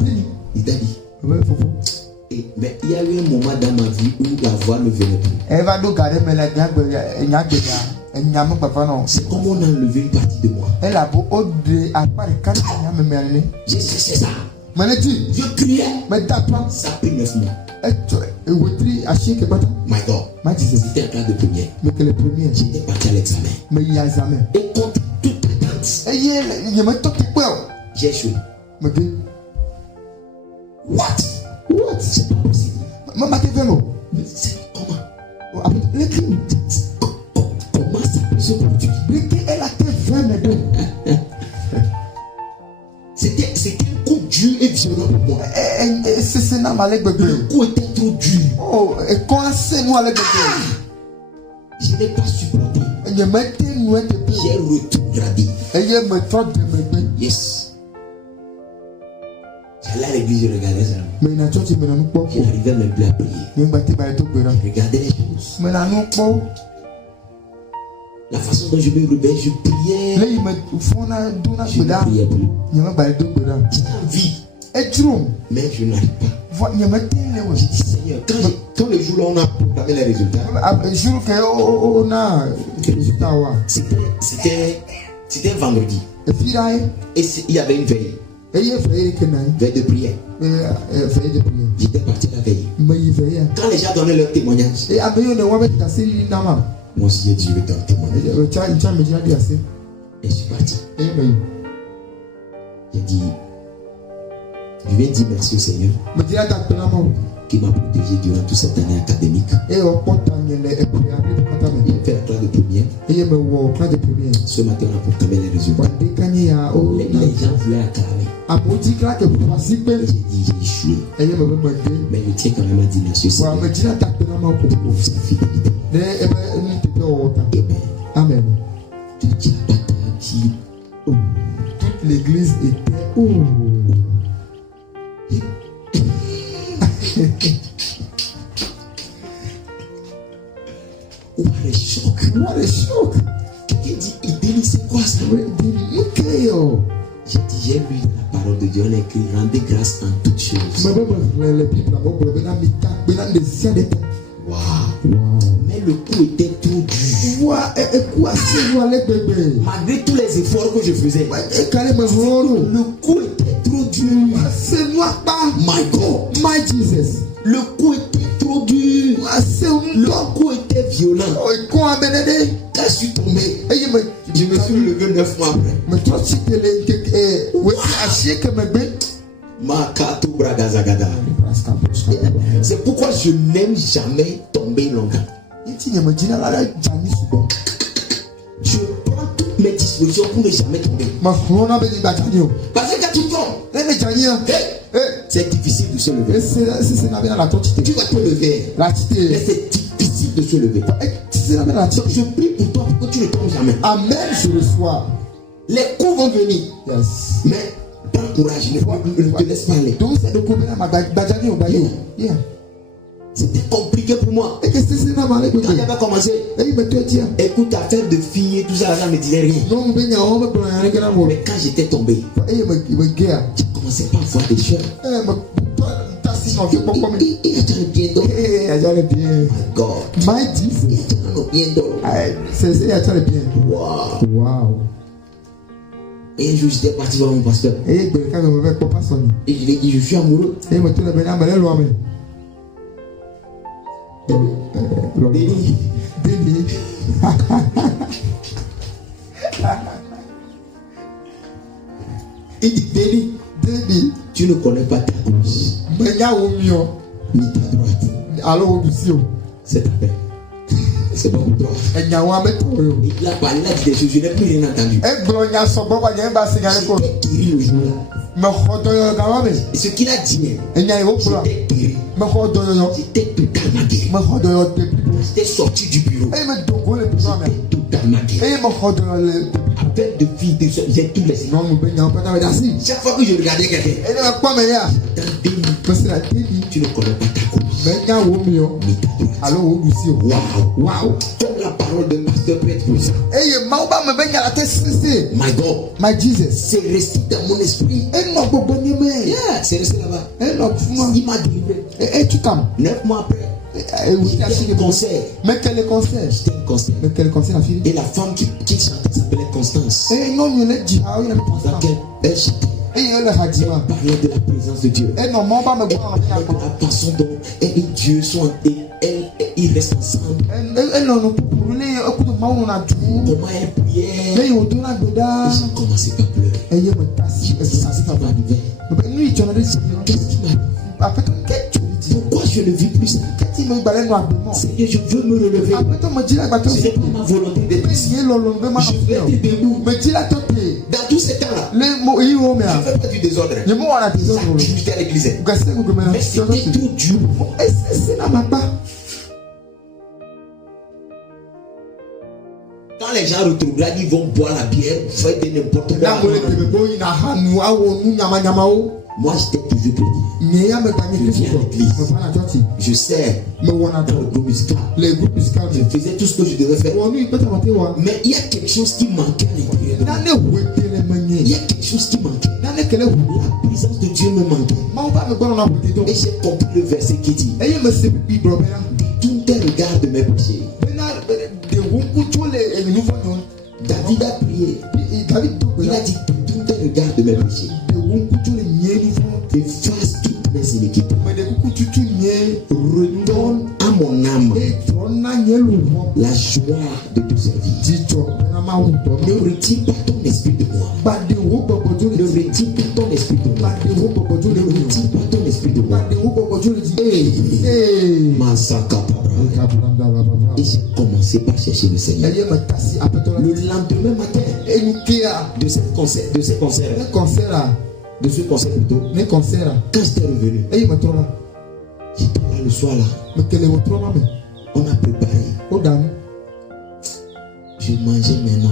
Denis. Il t'a dit. Mais il y a eu un moment dans ma vie où la voix ne venait plus. C'est comme on a enlevé une partie de moi. J'ai cessé ça. Je criais. Ça a pris 9 mois. My God. C'était un cas de première. J'étais parti à l'examen. Et contre toute attente, j'ai échoué. What? C'est pas possible. C'est comment? Comment ça peut se produire? C'était un coup dur et violent pour moi. Le coup était trop dur. Je n'ai pas supporté. J'ai rétrogradé. Yes. J'allais à l'église, je regardais ça. J'arrivais même plus à prier. Je regardais les choses. La façon dont je me rebelle, je priais. Je ne priais plus. J'étais en vie. Mais je n'arrive pas. J'ai dit Seigneur, quand le jour là on a proclamé les résultats, c'était vendredi. Et il y avait une veille. Veille de prière. J'étais parti la veille. Quand les gens donnaient leur témoignage, moi aussi j'ai dit je vais donner un témoignage. Et je suis parti. J'ai dit, je viens dire merci au Seigneur qui m'a protégé durant toute cette année académique. Il fait la classe de première. Ce matin on a proclamé les résultats. Les gens voulaient acclamer. J'ai dit j'ai échoué. Mais je tiens quand même à dire merci au Seigneur pour sa fidélité. Amen. Tu dis patati. Toute l'église était What a shock. Quelqu'un dit, Idélie, c'est quoi ça? J'ai dit, j'ai lu la parole de Dieu, on a écrit, rendez grâce en toutes choses. Wow. Mais le coup était trop dur. Malgré tous les efforts que je faisais, le coup était trop dur. My God. My Jesus. Le coup était trop dur. Le coup était violent. Quand je suis tombé, je me suis levé 9 mois après. Makato Bragazagada. C'est pourquoi je n'aime jamais tomber longtemps. Je prends toutes mes dispositions pour ne jamais tomber. Parce que quand tu tombes, C'est difficile de se lever. Tu vas te lever. Mais c'est difficile de se lever. Je prie pour toi pour que tu ne tombes jamais. Amen, je reçois. Les coups vont venir. Yes. Mais prends courage, ne te laisse pas aller. C'était compliqué pour moi. Quand j'avais commencé, écoute, affaire de filles et tout ça, ça ne me disait rien. Mais quand j'étais tombé, j'ai commencé par voir des choses. Il a bien. My God. My Jesus. Wow. Et un jour, j'étais parti voir mon pasteur. Et je lui ai dit, je suis amoureux. Béni. Il dit, Béni, tu ne connais pas ta gauche ni ta droite. C'est ta paix. C'est pas pour toi. Il a parlé là des choses, je n'ai plus rien entendu. J'étais guéri le jour-là. Et ce qu'il a dit, j'étais guéri. J'étais totalement guéri. J'étais sorti du bureau. J'étais totalement guéri. Avec de filles, j'ai tout laissé. Chaque fois que je regardais quelqu'un, tu ne connais pas ta cause. Wow. Comme la parole de Master peut être pour ça. My God. My Jesus. C'est resté dans mon esprit. Yeah, c'est resté là-bas. Il m'a délivré. 9 mois après. J'étais un concert. Mais quel est concert? Mais quel concert, la fille? Et la femme qui chantait s'appelait Constance. Elle chantait. Elle parlait de la présence de Dieu. Elle parlait de la façon dont elle et Dieu sont ils restent ensemble. Comment elle priait. Et j'ai commencé par pleurer. Qu'est-ce qui m'a dit? Pourquoi je ne vis plus ça? Seigneur, je veux me relever. Ce n'est pas ma volonté d'être ici. Je veux être debout. Dans tous ces temps-là, je ne fais pas du désordre. J'étais à l'église. Mais c'était trop dur. Quand les gens retrogrades, ils vont boire la bière, faire n'importe quoi. Moi, j'étais toujours chrétien. Je viens à l'église. Je sers dans le groupe musical. Je faisais tout ce que je devais faire. Mais il y a quelque chose qui manquait à l'intérieur. Il y a quelque chose qui manquait. La présence de Dieu me manquait. Et j'ai compris le verset qui dit: détourne tes regards de mes péchés. David a prié. Il a dit: détourne tes regards de mes péchés. Efface toutes mes iniquités. Redonne à mon âme la joie de te servir. Ne retire pas ton esprit de moi. Ne retire pas ton esprit de moi. Ne retire pas ton esprit de moi. Et j'ai commencé par chercher le Seigneur. Le lendemain matin de ce concert plutôt, quand j'étais revenu, j'étais là le soir là, on a préparé, je mangeais maintenant.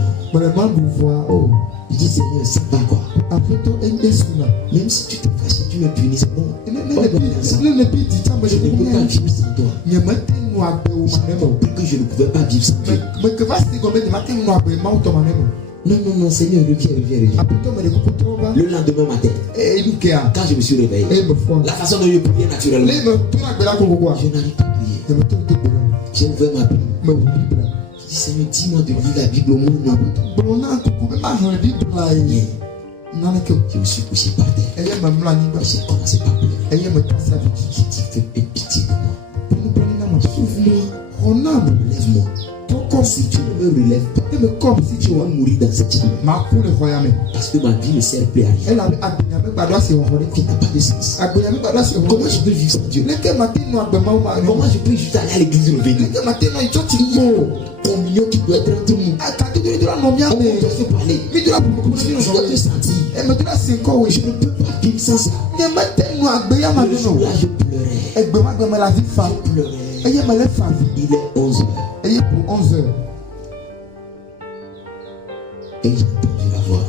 Je dis: Seigneur, ça va quoi? Même si tu t'es fâché, tu me punis, c'est bon. Je ne peux pas vivre sans toi. J'ai compris que je ne pouvais pas vivre sans Dieu. Non, Seigneur, reviens. Le lendemain matin, quand je me suis réveillé, la façon dont je priais naturellement, je n'arrive pas à prier. J'ai ouvert ma Bible. Je dis: Seigneur, dis-moi de lire la Bible au moins. Je me suis couché par terre. Et j'ai commencé par pleurer. J'ai dit: fais pitié de moi. Sauve-moi. Relève-moi. Comme si tu ne me relèves pas, comme si tu vas mourir dans cette chambre. Parce que ma vie ne sert plus à rien. Qui n'a pas de sens. Comment je peux vivre sans Dieu? Comment je peux juste aller à l'église revenir? communion qui doit être entre nous. On doit se parler. Tu dois te sentir. Je ne peux pas vivre sans ça. Le jour-là, je pleurais. Il est 11h. Et pour 11h. Et j'ai entendu la voix.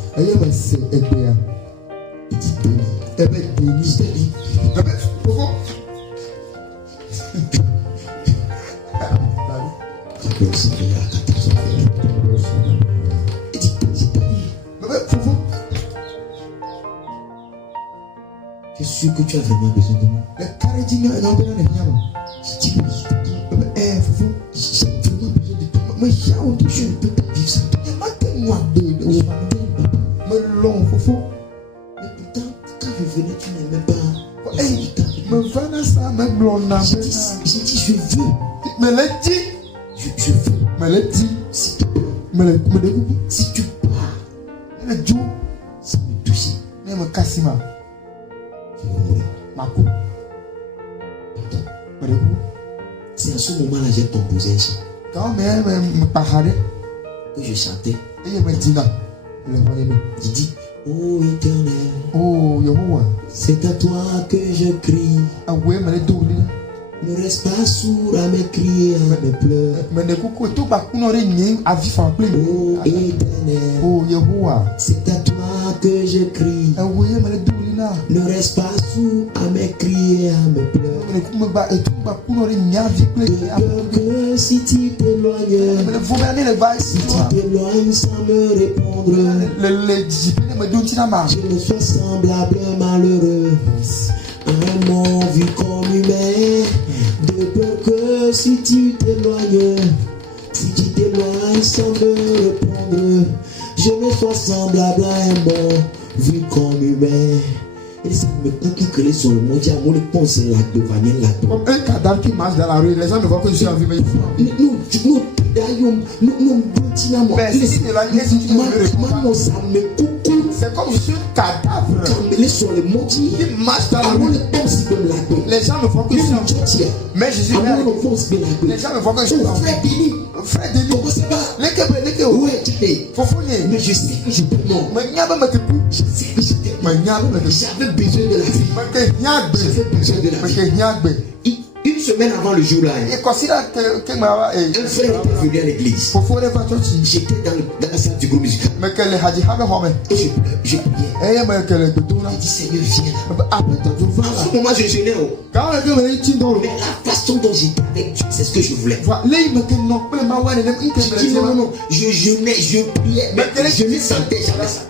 Il dit béni. Je suis sûr que tu as vraiment besoin de moi. J'ai dit oui. J'ai vraiment besoin de toi. Mais je ne peux pas vivre sans toi. Mais pourtant, quand je venais, tu n'aimais pas. J'ai dit, je veux. S'il te plaît. Si tu pars, sans me toucher, je vais mourir. Pardon. C'est à ce moment-là que j'ai composé un chant. Que je chantais. J'ai dit, oh Éternel, c'est à toi que je crie. Ne reste pas sourd à mes cris, à mes pleurs. Oh Éternel, c'est à toi que je crie. Ne reste pas sourd à mes cris, à mes pleurs. Que si tu t'éloignes sans me répondre, je me fais semblable malheureux. Un mort vu comme humain, de peur que si tu t'éloignes sans me répondre, je me sois semblable à un mort vu comme humain. Et ça me calcule sur le mot, j'ai mon réponse là devant là. Comme un cadavre qui marche dans la rue, les gens ne voient que je suis en vie, mais ils font. C'est comme je suis un cadavre qui marche dans la rue. Les gens me font que je suis en vie. Mais je suis là. Les gens me font que je suis en vie. Frère Denis, mais je sais que je peux non. J'avais besoin de la vie. J'avais besoin de la vie. Une semaine avant le jour là, un frère était venu à l'église. J'étais dans la salle du groupe musical. Et je priais. J'ai dit Seigneur, viens. À ce moment, je jeûnais. Mais la façon dont j'étais avec Dieu, c'est ce que je voulais. J'ai dit non, je jeûnais, je priais. Mais je le sentais, j'avais ça.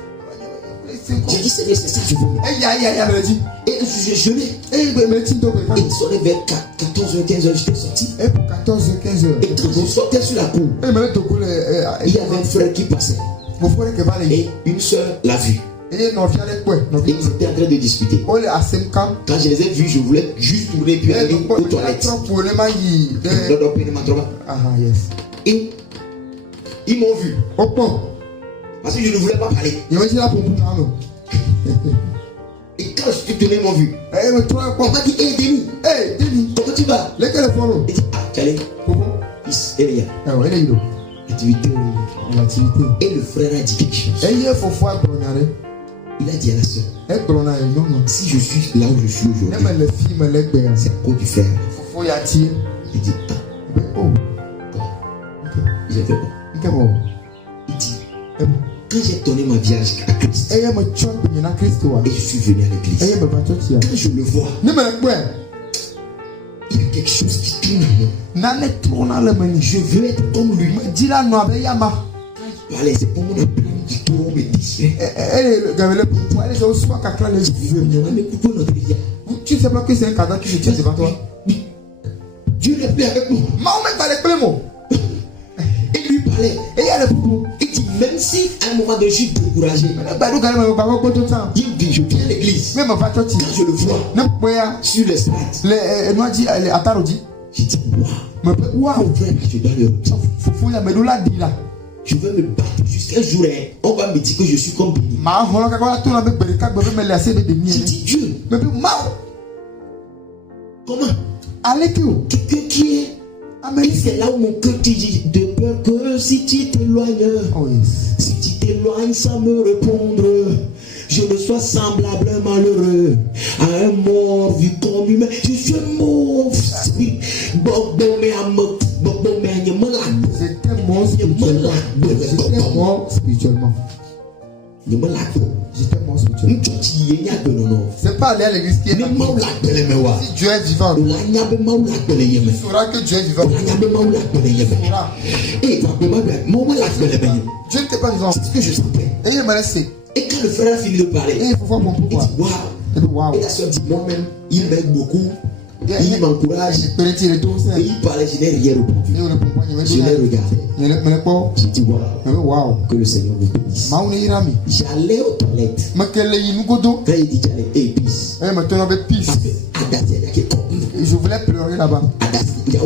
J'ai dit Seigneur, c'est ça que je veux. Et je jeûnais. Et il sonnait vers 14h, 15h, j'étais sorti. Et quand je sortais sur la cour, il y avait un frère qui passait. Et une soeur l'a vu. Et ils étaient en train de discuter. Quand je les ai vus, je voulais juste tourner puis aller aux toilettes. Et ils m'ont vu. Parce que je ne voulais pas parler. Et quand je suis tourné, ils m'ont vu. Il m'a dit, hey Denis, comment tu vas? Il dit, ah, Calais, fils, Elia. Activité. Et le frère a dit quelque chose. Il a dit à la soeur, si je suis là où je suis aujourd'hui, c'est à cause du frère. Il dit, ah, j'ai fait bon. Il dit, quand j'ai donné ma vie à Christ, et je suis venu à l'église, quand je le vois, il y a quelque chose qui tourne en moi. Je veux être comme lui. Allez, c'est pour mon appel qui tourne mes désirs. Tu ne sais pas que c'est un cadavre qui se tient devant toi. Dieu n'est plus avec moi. Et lui parlait. Il dit, même si à un moment de je suis découragé, il dit, je viens à l'église. Quand je le vois sur les strates, j'ai dit, waouh, mon frère, je dois le. Je veux me battre jusqu'à un jour. On va me dire que je suis comme Béni. J'ai dit, Dieu, comment? Quelqu'un qui est. Et c'est là où mon cœur dit de peur que si tu t'éloignes, si tu t'éloignes sans me répondre, je me sois semblable malheureux à un mort vu comme humain. Je suis mort. C'était mort spirituellement. J'étais mort spirituellement. J'étais mort spirituellement. C'est pas aller à l'église qui est mort. Si Dieu est vivant, tu sauras que Dieu est vivant. Dieu n'était pas vivant. C'est ce que je sentais. Et il me laissait. Et quand le frère a fini de parler, il faut voir mon pouvoir. Et la soeur dit moi-même, il m'aide beaucoup. Il m'encourage. Et il parlait, je n'ai rien répondu. Je l'ai regardé. J'ai dit waouh. Que le Seigneur vous bénisse. J'allais aux toilettes. Quand il dit j'allais, peace. Je voulais pleurer là-bas. Je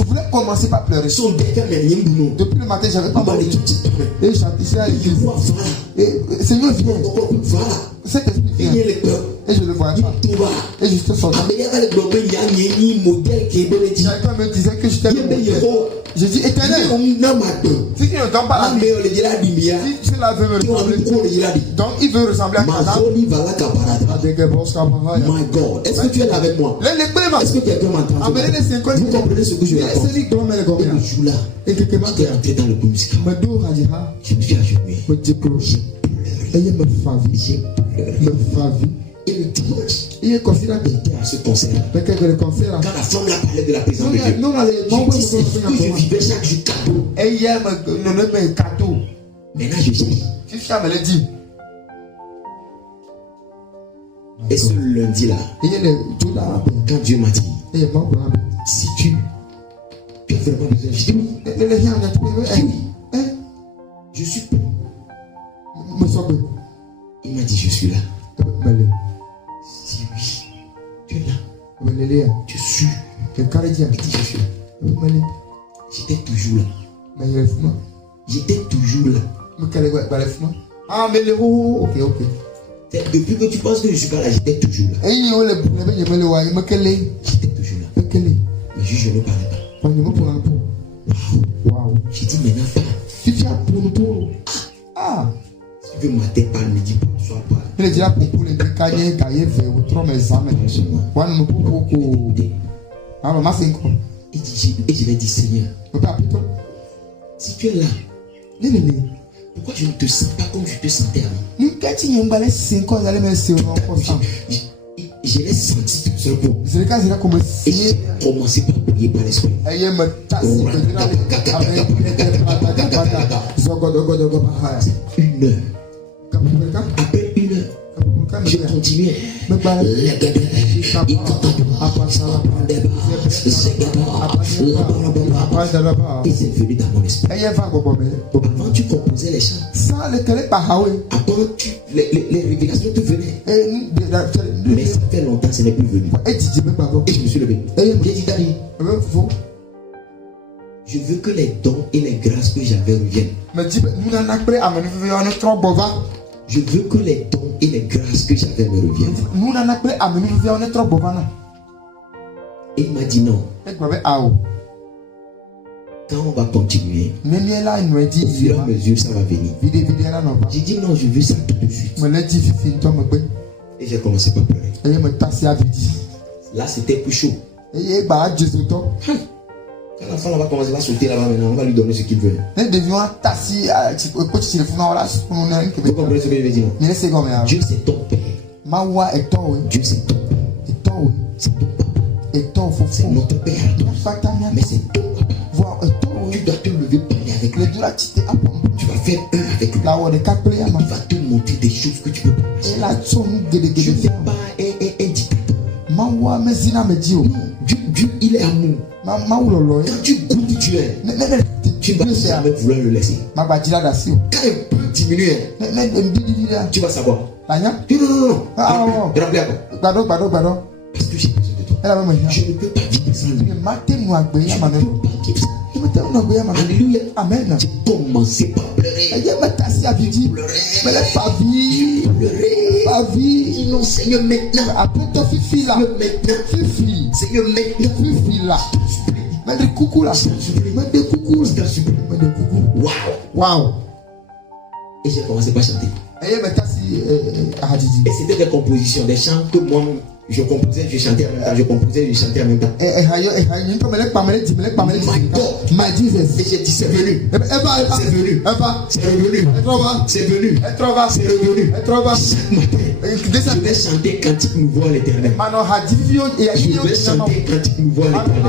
voulais commencer par pleurer. Depuis le matin, j'avais pas mal. Et j'attendais à l'église. Et Seigneur vient. Cet esprit vient. Et je ne le voyais pas. Et je suis sorti. Quelqu'un me disait que j'étais le modèle. J'ai dit éternel. Si tu ne donnes pas la vie, si tu la veux me ressembler, donc il veut ressembler à Canaan. My God, est-ce que tu es là avec moi? Est-ce que quelqu'un m'entend? Vous comprenez ce que je raconte? Et le jour-là, je suis entré dans le groupe musical. Je me suis agenouillé. J'ai pleuré. Et le dimanche, il était à ce concert. Quand la femme l'a parlé de la présence de Dieu, j'ai dit que je vivais chaque jour cadeau. Maintenant je dis. Et ce lundi-là, quand Dieu m'a dit, si tu as vraiment besoin, je dis oui. Je suis prêt. Il m'a dit je suis là. Si oui, tu es là. Tu suis. Il dit je suis là. J'étais toujours là. J'étais toujours là. Ah, mais le ok. Depuis que tu penses que je suis pas là, j'étais toujours là. J'étais toujours là. Mais je ne parlais pas. Waouh. J'ai dit maintenant parle. Tu viens pour. Ah. Si tu veux mater, parle, me dis pas, sois pas. Il dit pour les décailler, cahier, faire trop mes âmes. Et je lui ai dit Seigneur, si tu es là, pourquoi je ne te sens pas comme je te sentais avant? Je l'ai senti tout seul pour. Et j'ai commencé par prier par l'esprit. Une heure. Après une heure, je continuais. Et c'est venu dans mon esprit. Avant tu composais les chants. Avant les révélations te venaient. Mais ça fait longtemps ce n'est plus venu. Et je me suis levé. J'ai dit Dani, je veux que les dons et les grâces que j'avais reviennent. Je veux que les dons et les grâces que j'avais me reviennent. Et il m'a dit non. Quand on va continuer, au fur et à mesure ça va venir. J'ai dit non, je veux ça tout de suite. Et j'ai commencé par pleurer. Là c'était plus chaud. Quand l'enfant va commencer à sauter là-bas maintenant, on va lui donner ce qu'il veut. Vous comprenez ce que je veux dire? Dieu c'est ton père. Dieu c'est ton père. C'est ton papa. C'est notre père. Mais c'est ton papa. Tu dois te lever parler avec lui. Tu vas faire un avec lui. Il va te montrer des choses que tu peux pas. Je ne fais pas un dictateur. Non, Dieu il est amour. Quand tu goûtes Dieu, tu ne vas jamais vouloir le laisser. Quand il peut diminuer, tu vas savoir. Non. Parce que j'ai besoin de toi. Je ne peux pas vivre sans lui. Je ne peux pas vivre sans lui. Alléluia. Amen. J'ai commencé par pleurer. Pleurer. Non, Seigneur, maintenant. Seigneur, maintenant. Mettre des coucou là. Mettre des coucou. Mettre des coucou. Waouh. Et j'ai commencé par chanter. Et c'était des compositions, des chants que moi je composais, je chantais en même temps. Je composais, je chantais en même temps. My Jesus. Et j'ai dit c'est venu. C'est venu. C'est revenu. C'est venu. C'est revenu. Chaque matin, je vais chanter cantique nouveau à l'Éternel. Je vais chanter cantique nouveau à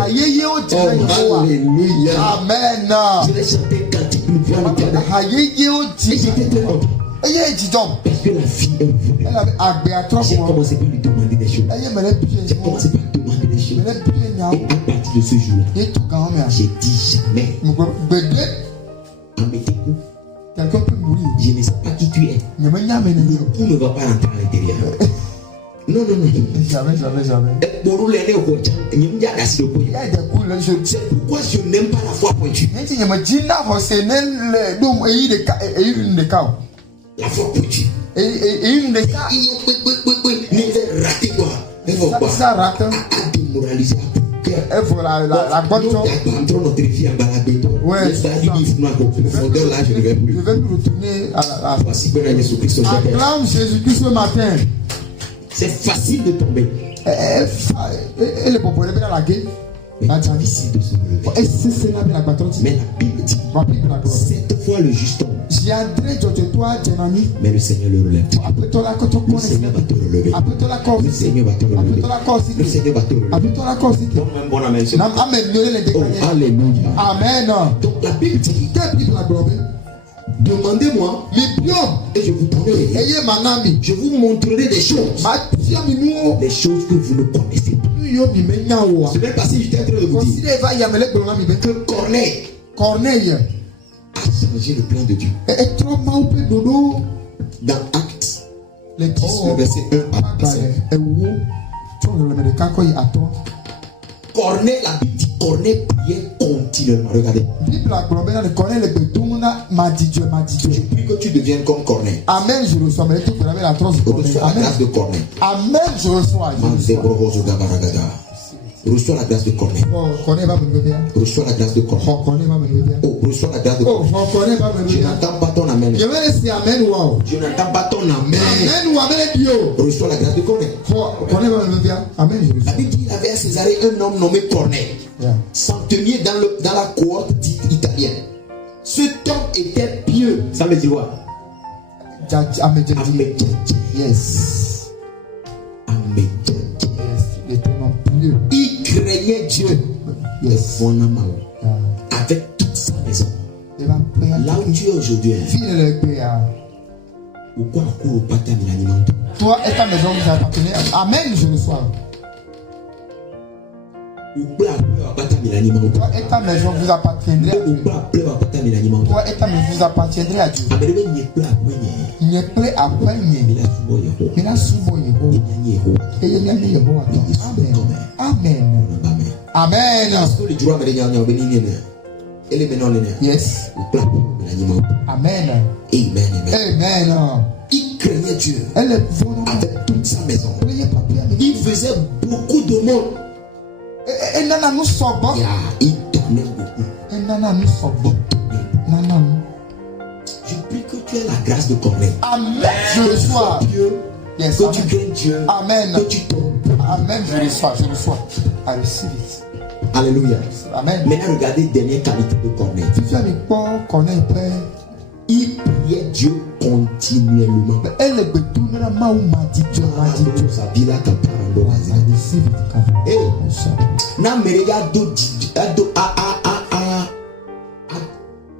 l'Éternel. Oh, alléluia. Amen. Je vais chanter cantique nouveau à l'Éternel. Et j'étais très content. Parce que la fille est venue. J'ai commencé par lui demander des choses. J'ai commencé par lui demander des choses. Et à partir de ce jour-là, j'ai dit jamais. Quelqu'un peut mourir. Je ne sais pas qui tu es. Le coup ne va pas rentrer à l'intérieur. Non. Jamais. C'est pourquoi je n'aime pas la foi pointue. La foi pointue. Il est raté quoi. Ça rate. À démoraliser. Il faut la bonne chose. Notre fille en balade. Ouais. Là, je ne vais plus. Je vais plus retourner à la. Voici que Jésus-Christ. Acclame Jésus-Christ ce matin. C'est facile de tomber. Et le populaire dans la guerre. C'est difficile de se lever. Mais la Bible dit cette fois le juste tombe. Mais le Seigneur le relève. Le Seigneur va te relever. Le Seigneur va te relever. Le Seigneur va te relever. Donne-moi un bon amen. Oh, alléluia. Amen. Donc la Bible dit demandez-moi et je vous donnerai. Je vous montrerai des choses. Des choses que vous ne connaissez pas. Semaine passée, j'étais en train de vous dire que Corneille a changé le plan de Dieu. Dans Actes, le verset 1 à 5. Corneille, la Bible dit Corneille priait continuellement. Regardez. Je prie que tu deviennes comme Corneille. Amen, je reçois. Mais tu peux la grâce de Corneille. Amen, je reçois. Reçois la grâce de Corneille. Corneille va me lever. Reçois la grâce de Corneille. Corneille va me lever. Oh, reçois la grâce de Corneille. Corneille va me lever. Je n'entends pas ton amen. Je vais laisser amen wow. Je n'entends pas ton amen. Amen ou amen Dieu. Reçois la grâce de Corneille. Corneille va me lever. Amen. La Bible dit qu'il avait à Césarée un homme nommé Corneille. Centenier dans la cohorte dite italienne. Cet homme était pieux. Ça veut dire quoi? Yes. Il craignait Dieu. Avec toute sa maison. Là où tu es aujourd'hui. Toi et ta maison vous appartenez. Amen, je reçois. Toi et ta maison vous appartiendrez à Dieu. Toi et ta maison vous appartiendrez à Dieu. Il n'y a plus à peine. Il a souvent et il y a Amen. Amen. Yes. Amen. Amen. Il craignait Dieu avec toute sa maison. Il faisait beaucoup de monde. Et nana nous sommes. Il donnait beaucoup. Et nana nous sommes. Nana. Je prie que tu aies la grâce de Corneille. Amen. Je reçois. Yes, que tu craignes Dieu. Amen. Que tu tombes. Amen. Je reçois. I receive it. Alléluia. Amen. Maintenant, regardez la dernière qualité de Corneille. Il priait Dieu continuellement.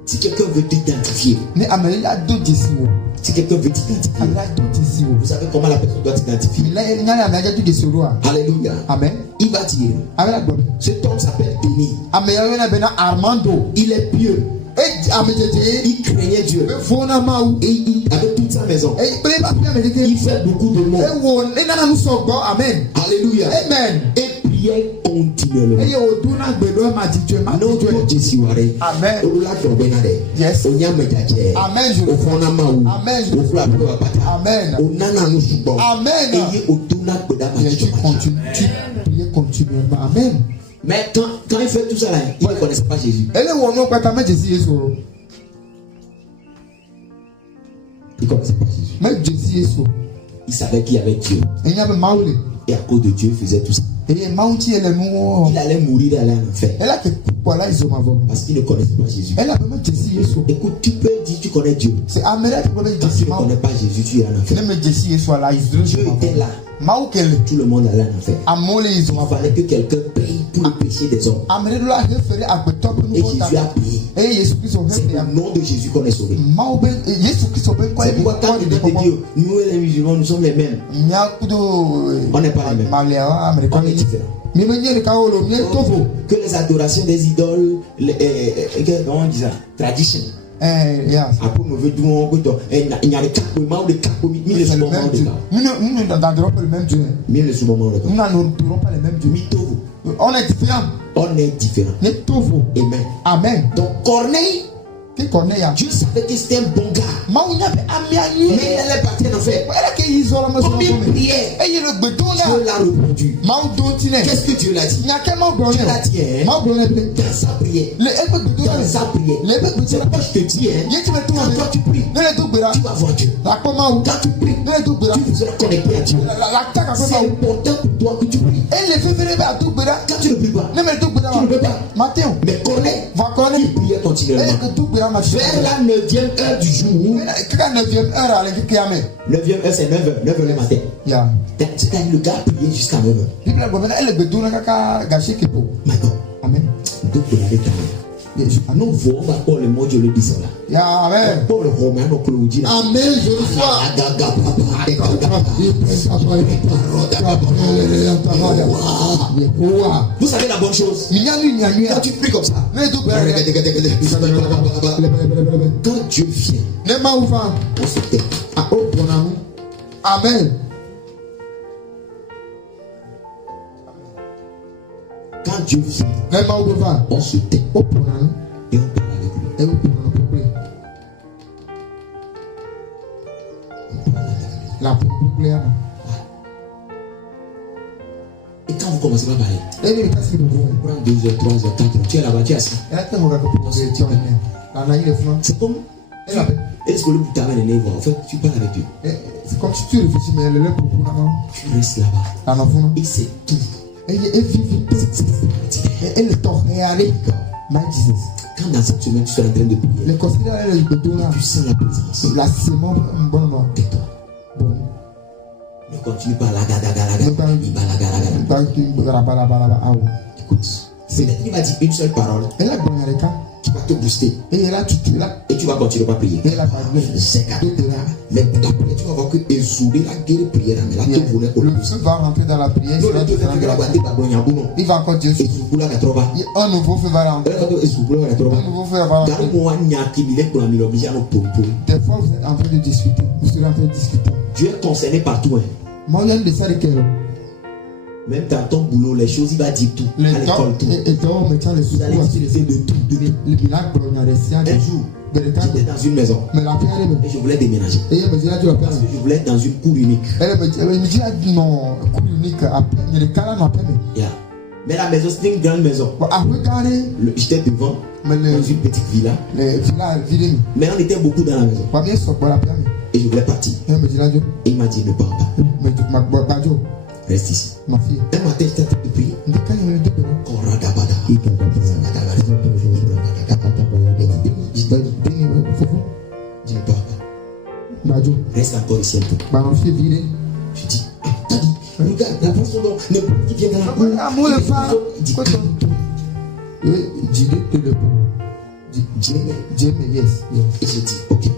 Si quelqu'un veut t'identifier, si quelqu'un veut t'identifier, vous savez comment la personne doit t'identifier. Alléluia. Amen. Il va dire, cet homme s'appelle Denis. Armando. Il est pieux. Il craignait Dieu. Et avec toute sa maison. Il fait beaucoup de monde. Amen. Alléluia. Amen. Et priait continuellement. Amen. Yes. Amen. Amen. Tu continuellement. Amen. Mais quand il fait tout ça là, il ne connaissait pas Jésus. Elle est où on a pas Jésus. Il ne connaissait pas Jésus. Mais Jésus. Il savait qu'il y avait Dieu. Et à cause de Dieu, il faisait tout ça. Il allait mourir, il allait en enfer. Parce qu'il ne connaissait pas Jésus. Écoute, tu peux dire tu connais Dieu. Quand tu ne connais pas Jésus, tu es en enfer. Dieu était là. Tout le monde allait en enfer. Il fallait que quelqu'un paye pour le péché des hommes. Et Jésus a payé. C'est le nom de Jésus qu'on est sauvé. C'est pourquoi quand tu te dis, nous les musulmans, nous sommes les mêmes. On n'est pas les mêmes. On est différents. Que les adorations des idoles, comment on dit ça? Tradition. Après, nous veut il y a des cas, mais les souvent on est différent. On est différent. Amen. Amen. Donc Corneille, Dieu savait que c'était un bon gars. Mais il allait partir en enfer. Comme il priait, Dieu l'a répondu. Qu'est-ce que Dieu l'a dit? Dieu l'a dit, dans sa prière. C'est pourquoi je te dis, quand toi tu pries, tu vas voir Dieu. Quand tu pries, tu seras connecté à Dieu. C'est important pour toi que tu pries. Quand tu ne pries pas, tu ne peux pas. Mais Corneille, il priait continuellement. Vers la 9e heure du jour. 9e heure, c'est 9h le matin. C'est-à-dire le gars priait jusqu'à 9h. Amen. Donc vous l'avez gagné. Nous voyons pas le mot Dieu le dit là. Amen. Pour le romain, donc le dit là. Amen. Je le vois. Vous savez la bonne chose. Quand tu pries comme ça. Quand Dieu vient. On se tait. Amen. Quand Dieu vient, on se tait. Et on parle avec lui. Et quand vous commencez à parler, vous prenez 2 heures, 3 heures, 4 heures, tu es là-bas, tu es assis. C'est comme. Est-ce que le bout t'amène les nez, en fait, tu parles avec Dieu. C'est comme si tu réfléchis, mais le tu restes là-bas. Et c'est tout. Quand dans cette semaine tu seras en train de prier, tu sens la présence. Tais-toi. Ne continue pas la écoute, peut-être qu'il va dire une seule parole qui va te booster. Et tu vas continuer à prier. Mais après tu vas voir que Ezoué la guerre prière. Mais là tu voulais pour le feu va rentrer dans la prière. Il va encore dire un nouveau feu va rentrer. Des fois vous êtes en train de discuter. Vous serez en train de discuter. Tu es concerné partout. Même dans ton boulot, les choses, il va dire tout. À l'école, tout. Vous allez utiliser de tout. Un jour, j'étais dans une maison et je voulais déménager. Parce que je voulais être dans une cour unique. Yeah. Mais la maison, c'était une grande maison. J'étais devant, dans une petite villa. Mais on était beaucoup dans la maison. Et je voulais partir. Et il m'a dit ne pars pas. Reste ici. Un matin, j'étais en train de prier. Je ne pars pas. Reste encore ici un peu. Je dis, regarde la façon dont n'importe qui vient dans la cour. Il dit, et je dis, ok.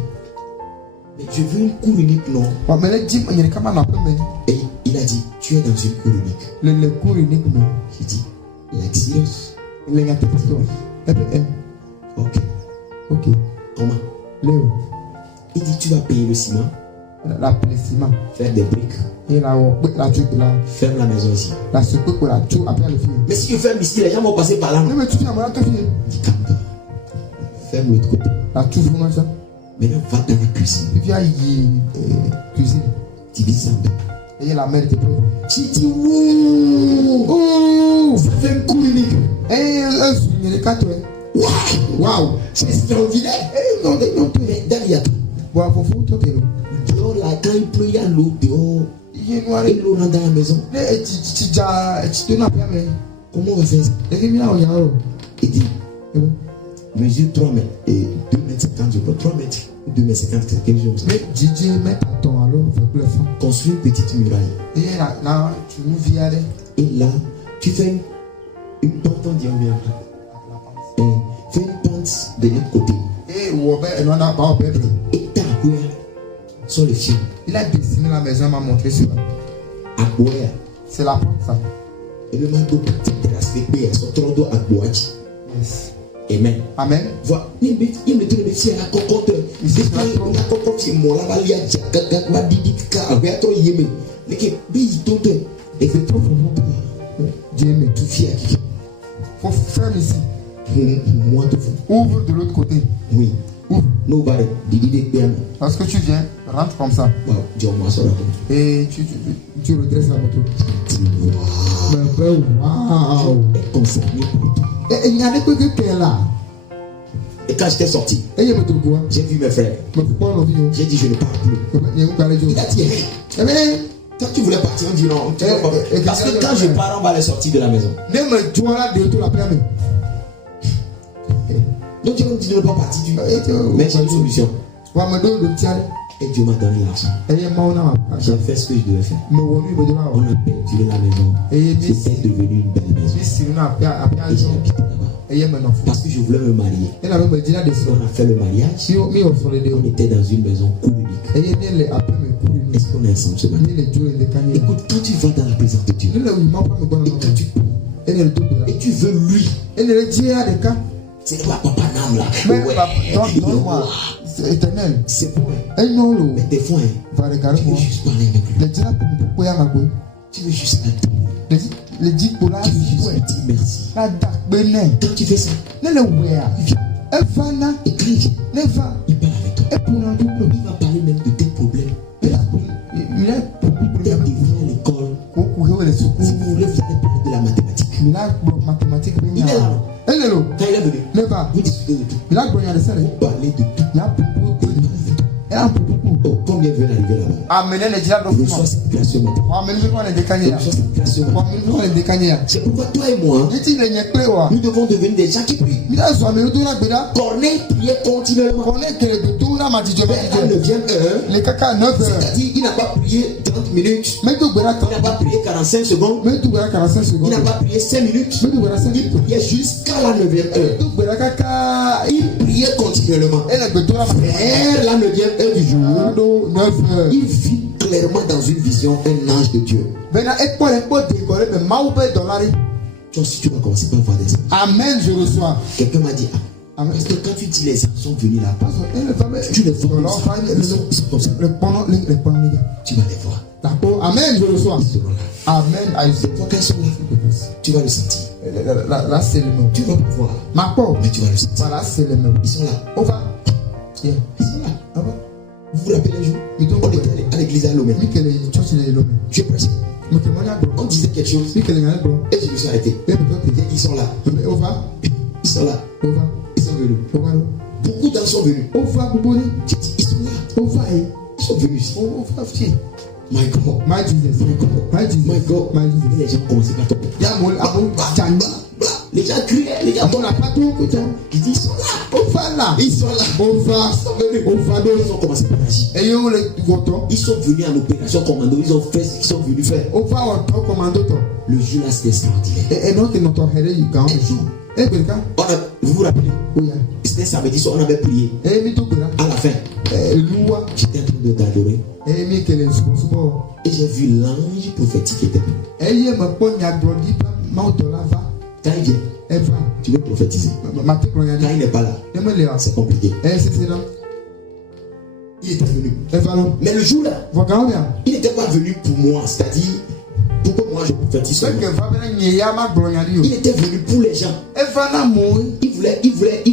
Mais tu veux une cour unique, non? Et il a dit, tu es dans une cour unique. J'ai dit, like serious? Ok. Comment? Il dit, tu vas payer le ciment. Faire des briques. Faire la maison ici. Mais si tu fermes ici, les gens vont passer par là. Non? Dis, calme-toi. Ferme l'autre côté. Maintenant, va dans la cuisine. Divise en deux. Et la mère était prête. J'ai dit, ouh, ça fait une cour unique. Waouh! C'est extraordinaire. Mais derrière, dehors là, quand il pleut, il y a l'eau dehors. Et l'eau rentre dans la maison. Comment on va faire ça? Il dit, mesure 3 mètres et 2 mètres 50, je crois. 3 mètres ou 2 mètres 50, c'est quelque chose. Construis une petite muraille. Et là, tu fais une pente, on dit combien? Fais une pente de l'autre côté. Et ta guerre sont les films. Il a dessiné la maison, il m'a montré cela. À guerre. C'est la porte, ça. Et le manteau de respecter son trondo à boîte. Yes. Amen. Amen. Voilà. Il me dit le métier à la cocotte. Il dit la cocotte, il m'a la lia, la didika, avec toi, il me dit, il tombe. Et fait trop pour moi. Dieu me tout fier. Faut faire ici. Moi, tout fou. Ouvre de l'autre côté. Oui. Ouvre. Nous, va parce que tu viens, rentre comme ça. Et tu redresses la moto. Waouh! Et il n'y a que qu'elle là. Et quand j'étais sorti, j'ai vu mes frères. J'ai dit, je ne parle plus. Il a dit, hey, quand tu voulais partir, on dit non. Parce que quand je pars, on va les sortir de la maison. Donc tu me dis de ne pas partir. Mais j'ai une solution. Et Dieu m'a donné l'argent. J'ai fait ce que je devais faire. On a peinturé la maison. C'était devenu une belle maison. Et j'ai habité là-bas. Parce que je voulais me marier. On a fait le mariage. On était dans une maison communique. Est-ce qu'on est ensemble ce matin? Écoute, quand tu vas dans la présence de Dieu, et quand tu et tu veux lui, c'est pas papa Nam là. C'est éternel. C'est bon. Mais des fois, tu veux juste parler avec lui. Tu veux juste l'admirer. Tu veux juste dire merci. Quand tu fais ça, il vient. Et quand il vient, il parle avec toi. Il va parler même de tes problèmes. Peut-être qu'il vient à l'école. Si vous voulez, vous allez parler de la mathématique. Il est là. Quand il est venu, vous discutez de tout. Vous parlez de tout. Oh, combien veulent arriver là-bas? Reçois cette grâce ce matin. C'est pourquoi toi et moi, nous devons devenir des gens qui prient. Corneille priait continuellement. À la 9e heure, c'est-à-dire il n'a pas prié 30 minutes, il n'a pas prié 45 secondes, il n'a pas prié 5 minutes, il priait jusqu'à la 9e heure. Il priait continuellement. Vers la 9e heure du jour, il vit clairement dans une vision un ange de Dieu. Toi aussi tu vas commencer par voir des anges. Amen, je reçois. Quelqu'un m'a dit, parce que quand tu dis les anges sont venus là, tu les vois. Tu vas les voir. Amen, je reçois. Amen. Quand elles sont là, tu vas le sentir. Là, c'est le mot. Tu vas pas voir. Mais tu vas le sentir. Voilà, c'est le mot. Ils sont là. On va. Ils sont là. Vous vous rappelez un jour, on était à l'église à Lomé. Tu es pressé. On disait quelque chose. Et je me suis arrêté. Ils sont là. Ils sont là. Ils sont venus. Beaucoup d'entre sont venus. J'ai dit, ils sont là. Ils sont venus ici. My God. My Jesus. My God. Et les gens commençaient par tomber. Les gens criaient. Les gens ils disent, ils sont là. Ils sont là. Ils ont commencé par agir. Ils sont venus en opération commando. Ils ont fait ce qu'ils sont venus faire. Le jour là, c'était extraordinaire. Vous vous rappelez? C'était samedi soir, on avait prié. À la fin, j'étais en train de t'adorer. Et j'ai vu l'ange prophétique qui était venu. Quand il vient, tu veux prophétiser. Quand il n'est pas là, c'est compliqué. Il était venu. Mais le jour là, il n'était pas venu pour moi. C'est-à-dire, pour que moi je prophétise. Il était venu pour les gens. Il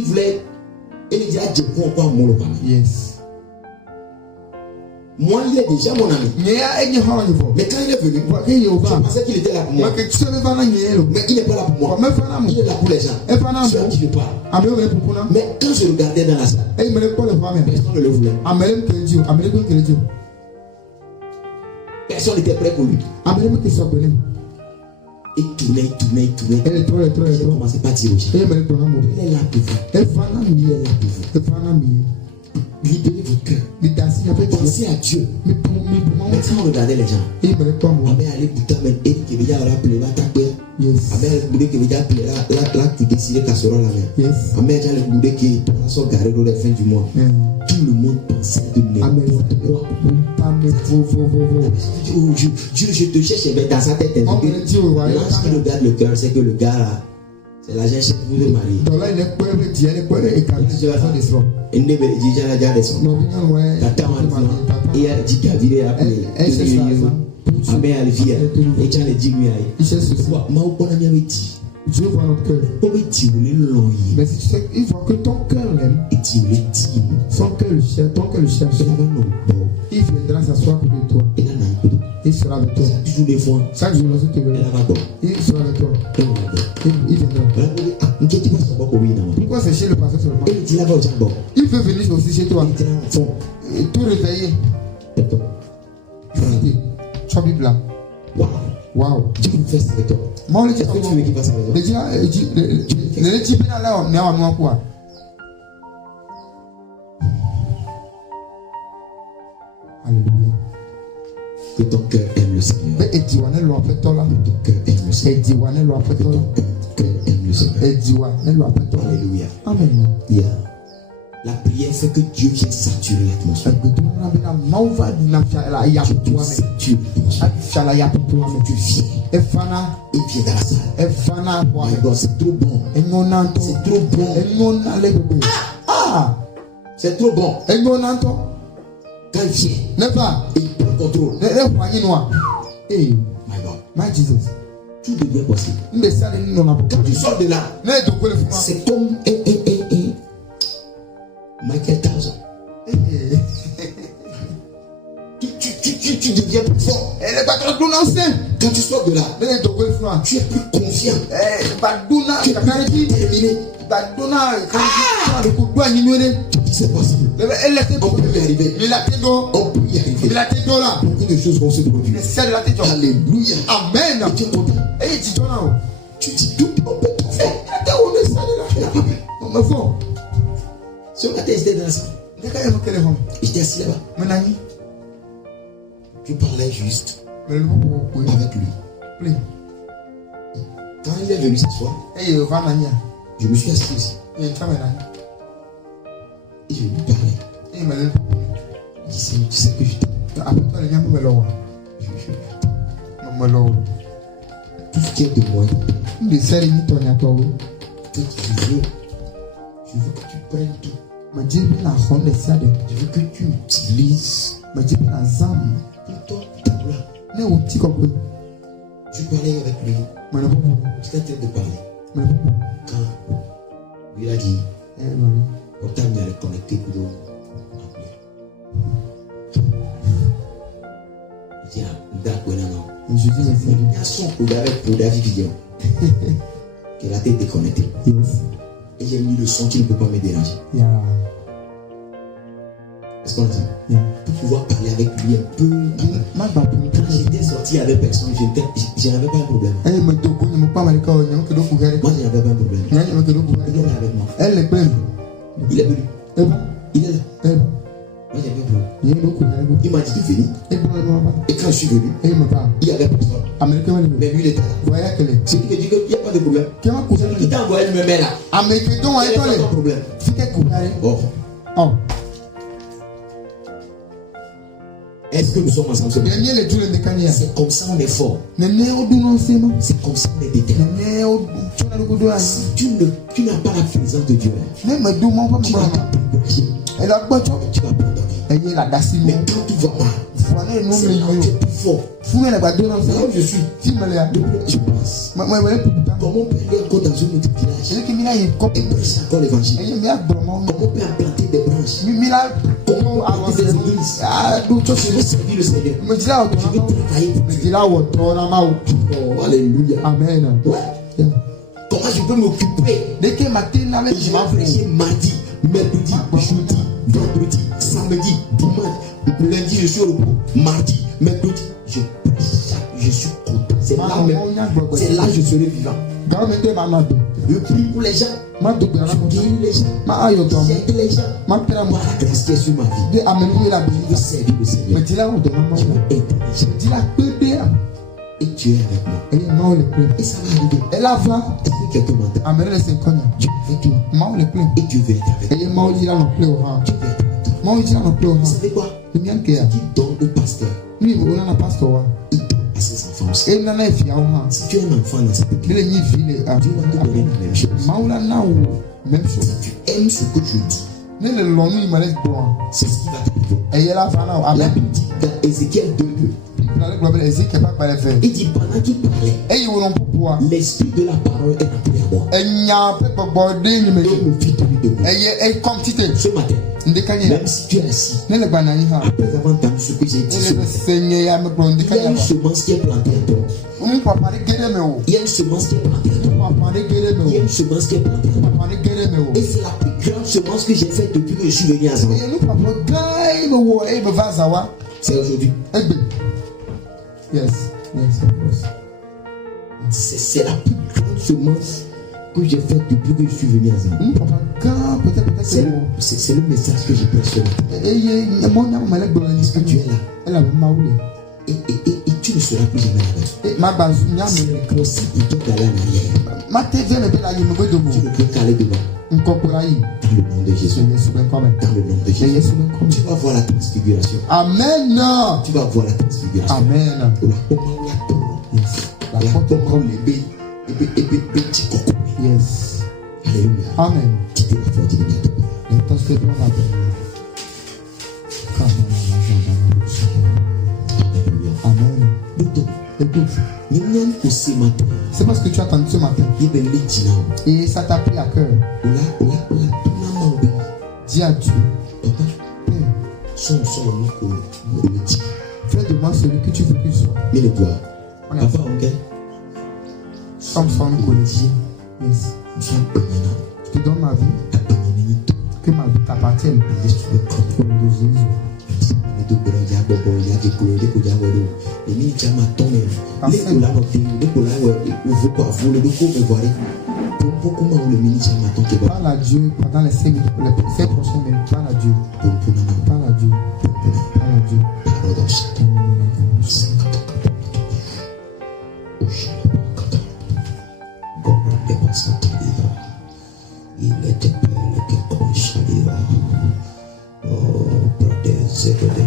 voulait. Et il dit à Dieu, pourquoi mon le Yes. Moi, il est déjà mon ami. Mais quand il est venu, je pensais qu'il était là pour moi. Mais il n'est pas là pour moi. Il est là pour les gens. Ceux qui ne parlent. Mais quand je regardais dans la salle, personne ne le voulait. Personne n'était prêt pour lui. Il tournait. Il commençait pas à dire aux gens. Il est là pour vous. Il est là pour vous. Libérez vos cœurs. Pensez à Dieu. Mais quand on regardait les gens, Amen allait bouter même et qui veut alors appeler la taper. Amen voulait que veut appeler là qui décide casserole la main. Amen j'allais voulait que soit garé dans la fin du mois. Tout le monde pensait de n'importe quoi. Dieu, je te cherche dans sa tête. Là, ce qui regarde le cœur, c'est que le gars là, c'est l'agent chef vous de marier. Il ne veut déjà la garde son. Il a dit qu'à virer appelé. Amen à l'évier. Et tu as dit lui aïe. Ma ou ami avait dit. Dieu voit notre cœur. Mais si tu sais, il voit que ton cœur l'aime. Et tu le dis. Son cœur le cherche, ton cœur le cherche. Il viendra s'asseoir côté de toi. Il sera avec toi. Toujours des fois. Chaque jour, lorsque tu le verras, il sera avec toi. Il viendra. Pourquoi c'est chez le pasteur seulement? Il veut venir aussi chez toi. Tout réveiller. Tu as Bible là. Wow. Dieu veut faire ça avec toi. Qu'est-ce que tu veux qu'il fasse avec toi? Alléluia. Que ton cœur aime le Seigneur. Que ton cœur aime le Seigneur. Que ton cœur aime le Seigneur. Alléluia. Amen. Yeah. La prière fait que Dieu vient saturer l'atmosphère. Tu viens. Il vient dans la salle. My God, c'est trop bon. C'est trop bon. C'est trop bon. Quand il vient, il prend le contrôle. Hey, my God. My Jesus. Tout devient possible. Quand tu sors de là, c'est comme Michael Townsend. Tu deviens plus fort. Quand tu sors de là, tu es plus confiant. Tu es plus déterminé. C'est possible. On peut y arriver. On peut y arriver. Beaucoup de choses vont se produire. Alléluia. Amen. Tu es content. Tu dis tout, on peut tout faire. On me faut. Ce matin, j'étais dans la salle. J'étais assis là-bas. Je parlais juste avec lui. Quand il est venu s'asseoir, je me suis assis aussi. Et je lui parlais. Il dit, tu sais que je t'aime. Tout ce qui est de moi, je veux que tu prennes tout. Je veux que tu utilises pour toi, ta gloire. Je parlais avec lui. J'étais en train de parler. Quand il a dit, portable m'est reconnecté pour appeler. Il dit, d'accord, non. Il y a son pour David vidéo. Qu'elle a été déconnectée. Et j'ai mis le son qui ne peut pas me déranger. Est-ce qu'on a ça? Pour pouvoir parler avec lui un peu. Quand j'étais sorti avec personne, je n'avais pas un problème. Moi, je n'avais pas un problème. Il est là avec moi. Il est venu. Il est là. Moi, j'avais un problème. Il m'a dit de venir. Et quand je suis venu, il y avait personne. Mais lui, il était là. C'est lui qui dit qu'il n'y a pas de problème. Celui qui t'a envoyé me met là. Il n'y a pas de problème. Oh. Est-ce que nous sommes ensemble ce matin? C'est comme ça on est fort. C'est comme ça on est déterminé. Si tu n'as pas la présence de Dieu, tu vas pas tu vas abandonner. Mais quand tu vas mal, c'est là où tu es plus fort. Là où je suis, je pense. Quand mon père est encore dans un autre village, il prêche encore l'évangile. Quand mon père a planté des branches, comment a planté des églises, je veux servir le Seigneur. Je veux travailler pour Dieu. Oh, alléluia. Amen. Ouais. Comment je peux m'occuper? Je vais prêcher mardi, mercredi, jeudi, vendredi, samedi, dimanche. Lundi, je suis au repos. Mardi, mercredi, je prêche. Je suis content. C'est là que je serai vivant. Je prie pour les gens. Je guéris les gens. J'aide les gens. Par la grâce qui est sur ma vie. Je veux servir le Seigneur. Tu es intelligent. Et tu es avec moi. Et ça va arriver. Est-ce que quelqu'un m'entend? Dieu est avec toi. Et Dieu veut être avec toi. Dieu veut être avec toi. Vous savez quoi? Ce qu'il donne au pasteur, il donne à ses enfants aussi. Si tu es un enfant dans cette église, Dieu va te donner la même chose. Si tu aimes ce que je dis, c'est ce qui va t'arriver. La Bible dit dans Ézéchiel 2, il dit pendant qu'il parlait, l'esprit de la parole est entré en moi. Et me fit tenir debout. Ce matin, même si tu es assis, après avoir entendu ce que j'ai dit, il y a une semence qui est plantée en toi. Il y a une semence qui est plantée en toi. Il y a une semence qui est plantée en toi. Et c'est la plus grande semence que j'ai faite depuis que je suis venu à Zawa. C'est aujourd'hui. Yes. C'est la plus grande semence que j'ai faite depuis que je suis venu à Zawa. C'est le message que j'ai prêché. Est-ce que tu es là? Et tu ne seras plus jamais là-bas. C'est impossible pour toi d'aller en arrière. Tu ne peux qu'aller devant. Dans le nom de Jésus. Dans le nom de Jésus. Tu vas voir la transfiguration. Amen. Tu vas voir la transfiguration. Amen. Yes. Alléluia. Amen. Quittez la forte immédiatement. Amen. Écoute. C'est parce que tu as entendu ce matin. Et ça t'a pris à cœur. Dis à Dieu. Fais de moi celui que tu veux qu'il soit. Comme son collègue. Yes. Je te donne ma vie. Que ma vie t'appartienne. Au nom de Jésus. Parle à Dieu pendant les 5 minutes, les 5 prochaines minutes. Parle à Dieu. Parle à Dieu. Parle à Dieu. Il était belle que Conchalia. Oh, Brother Zebede.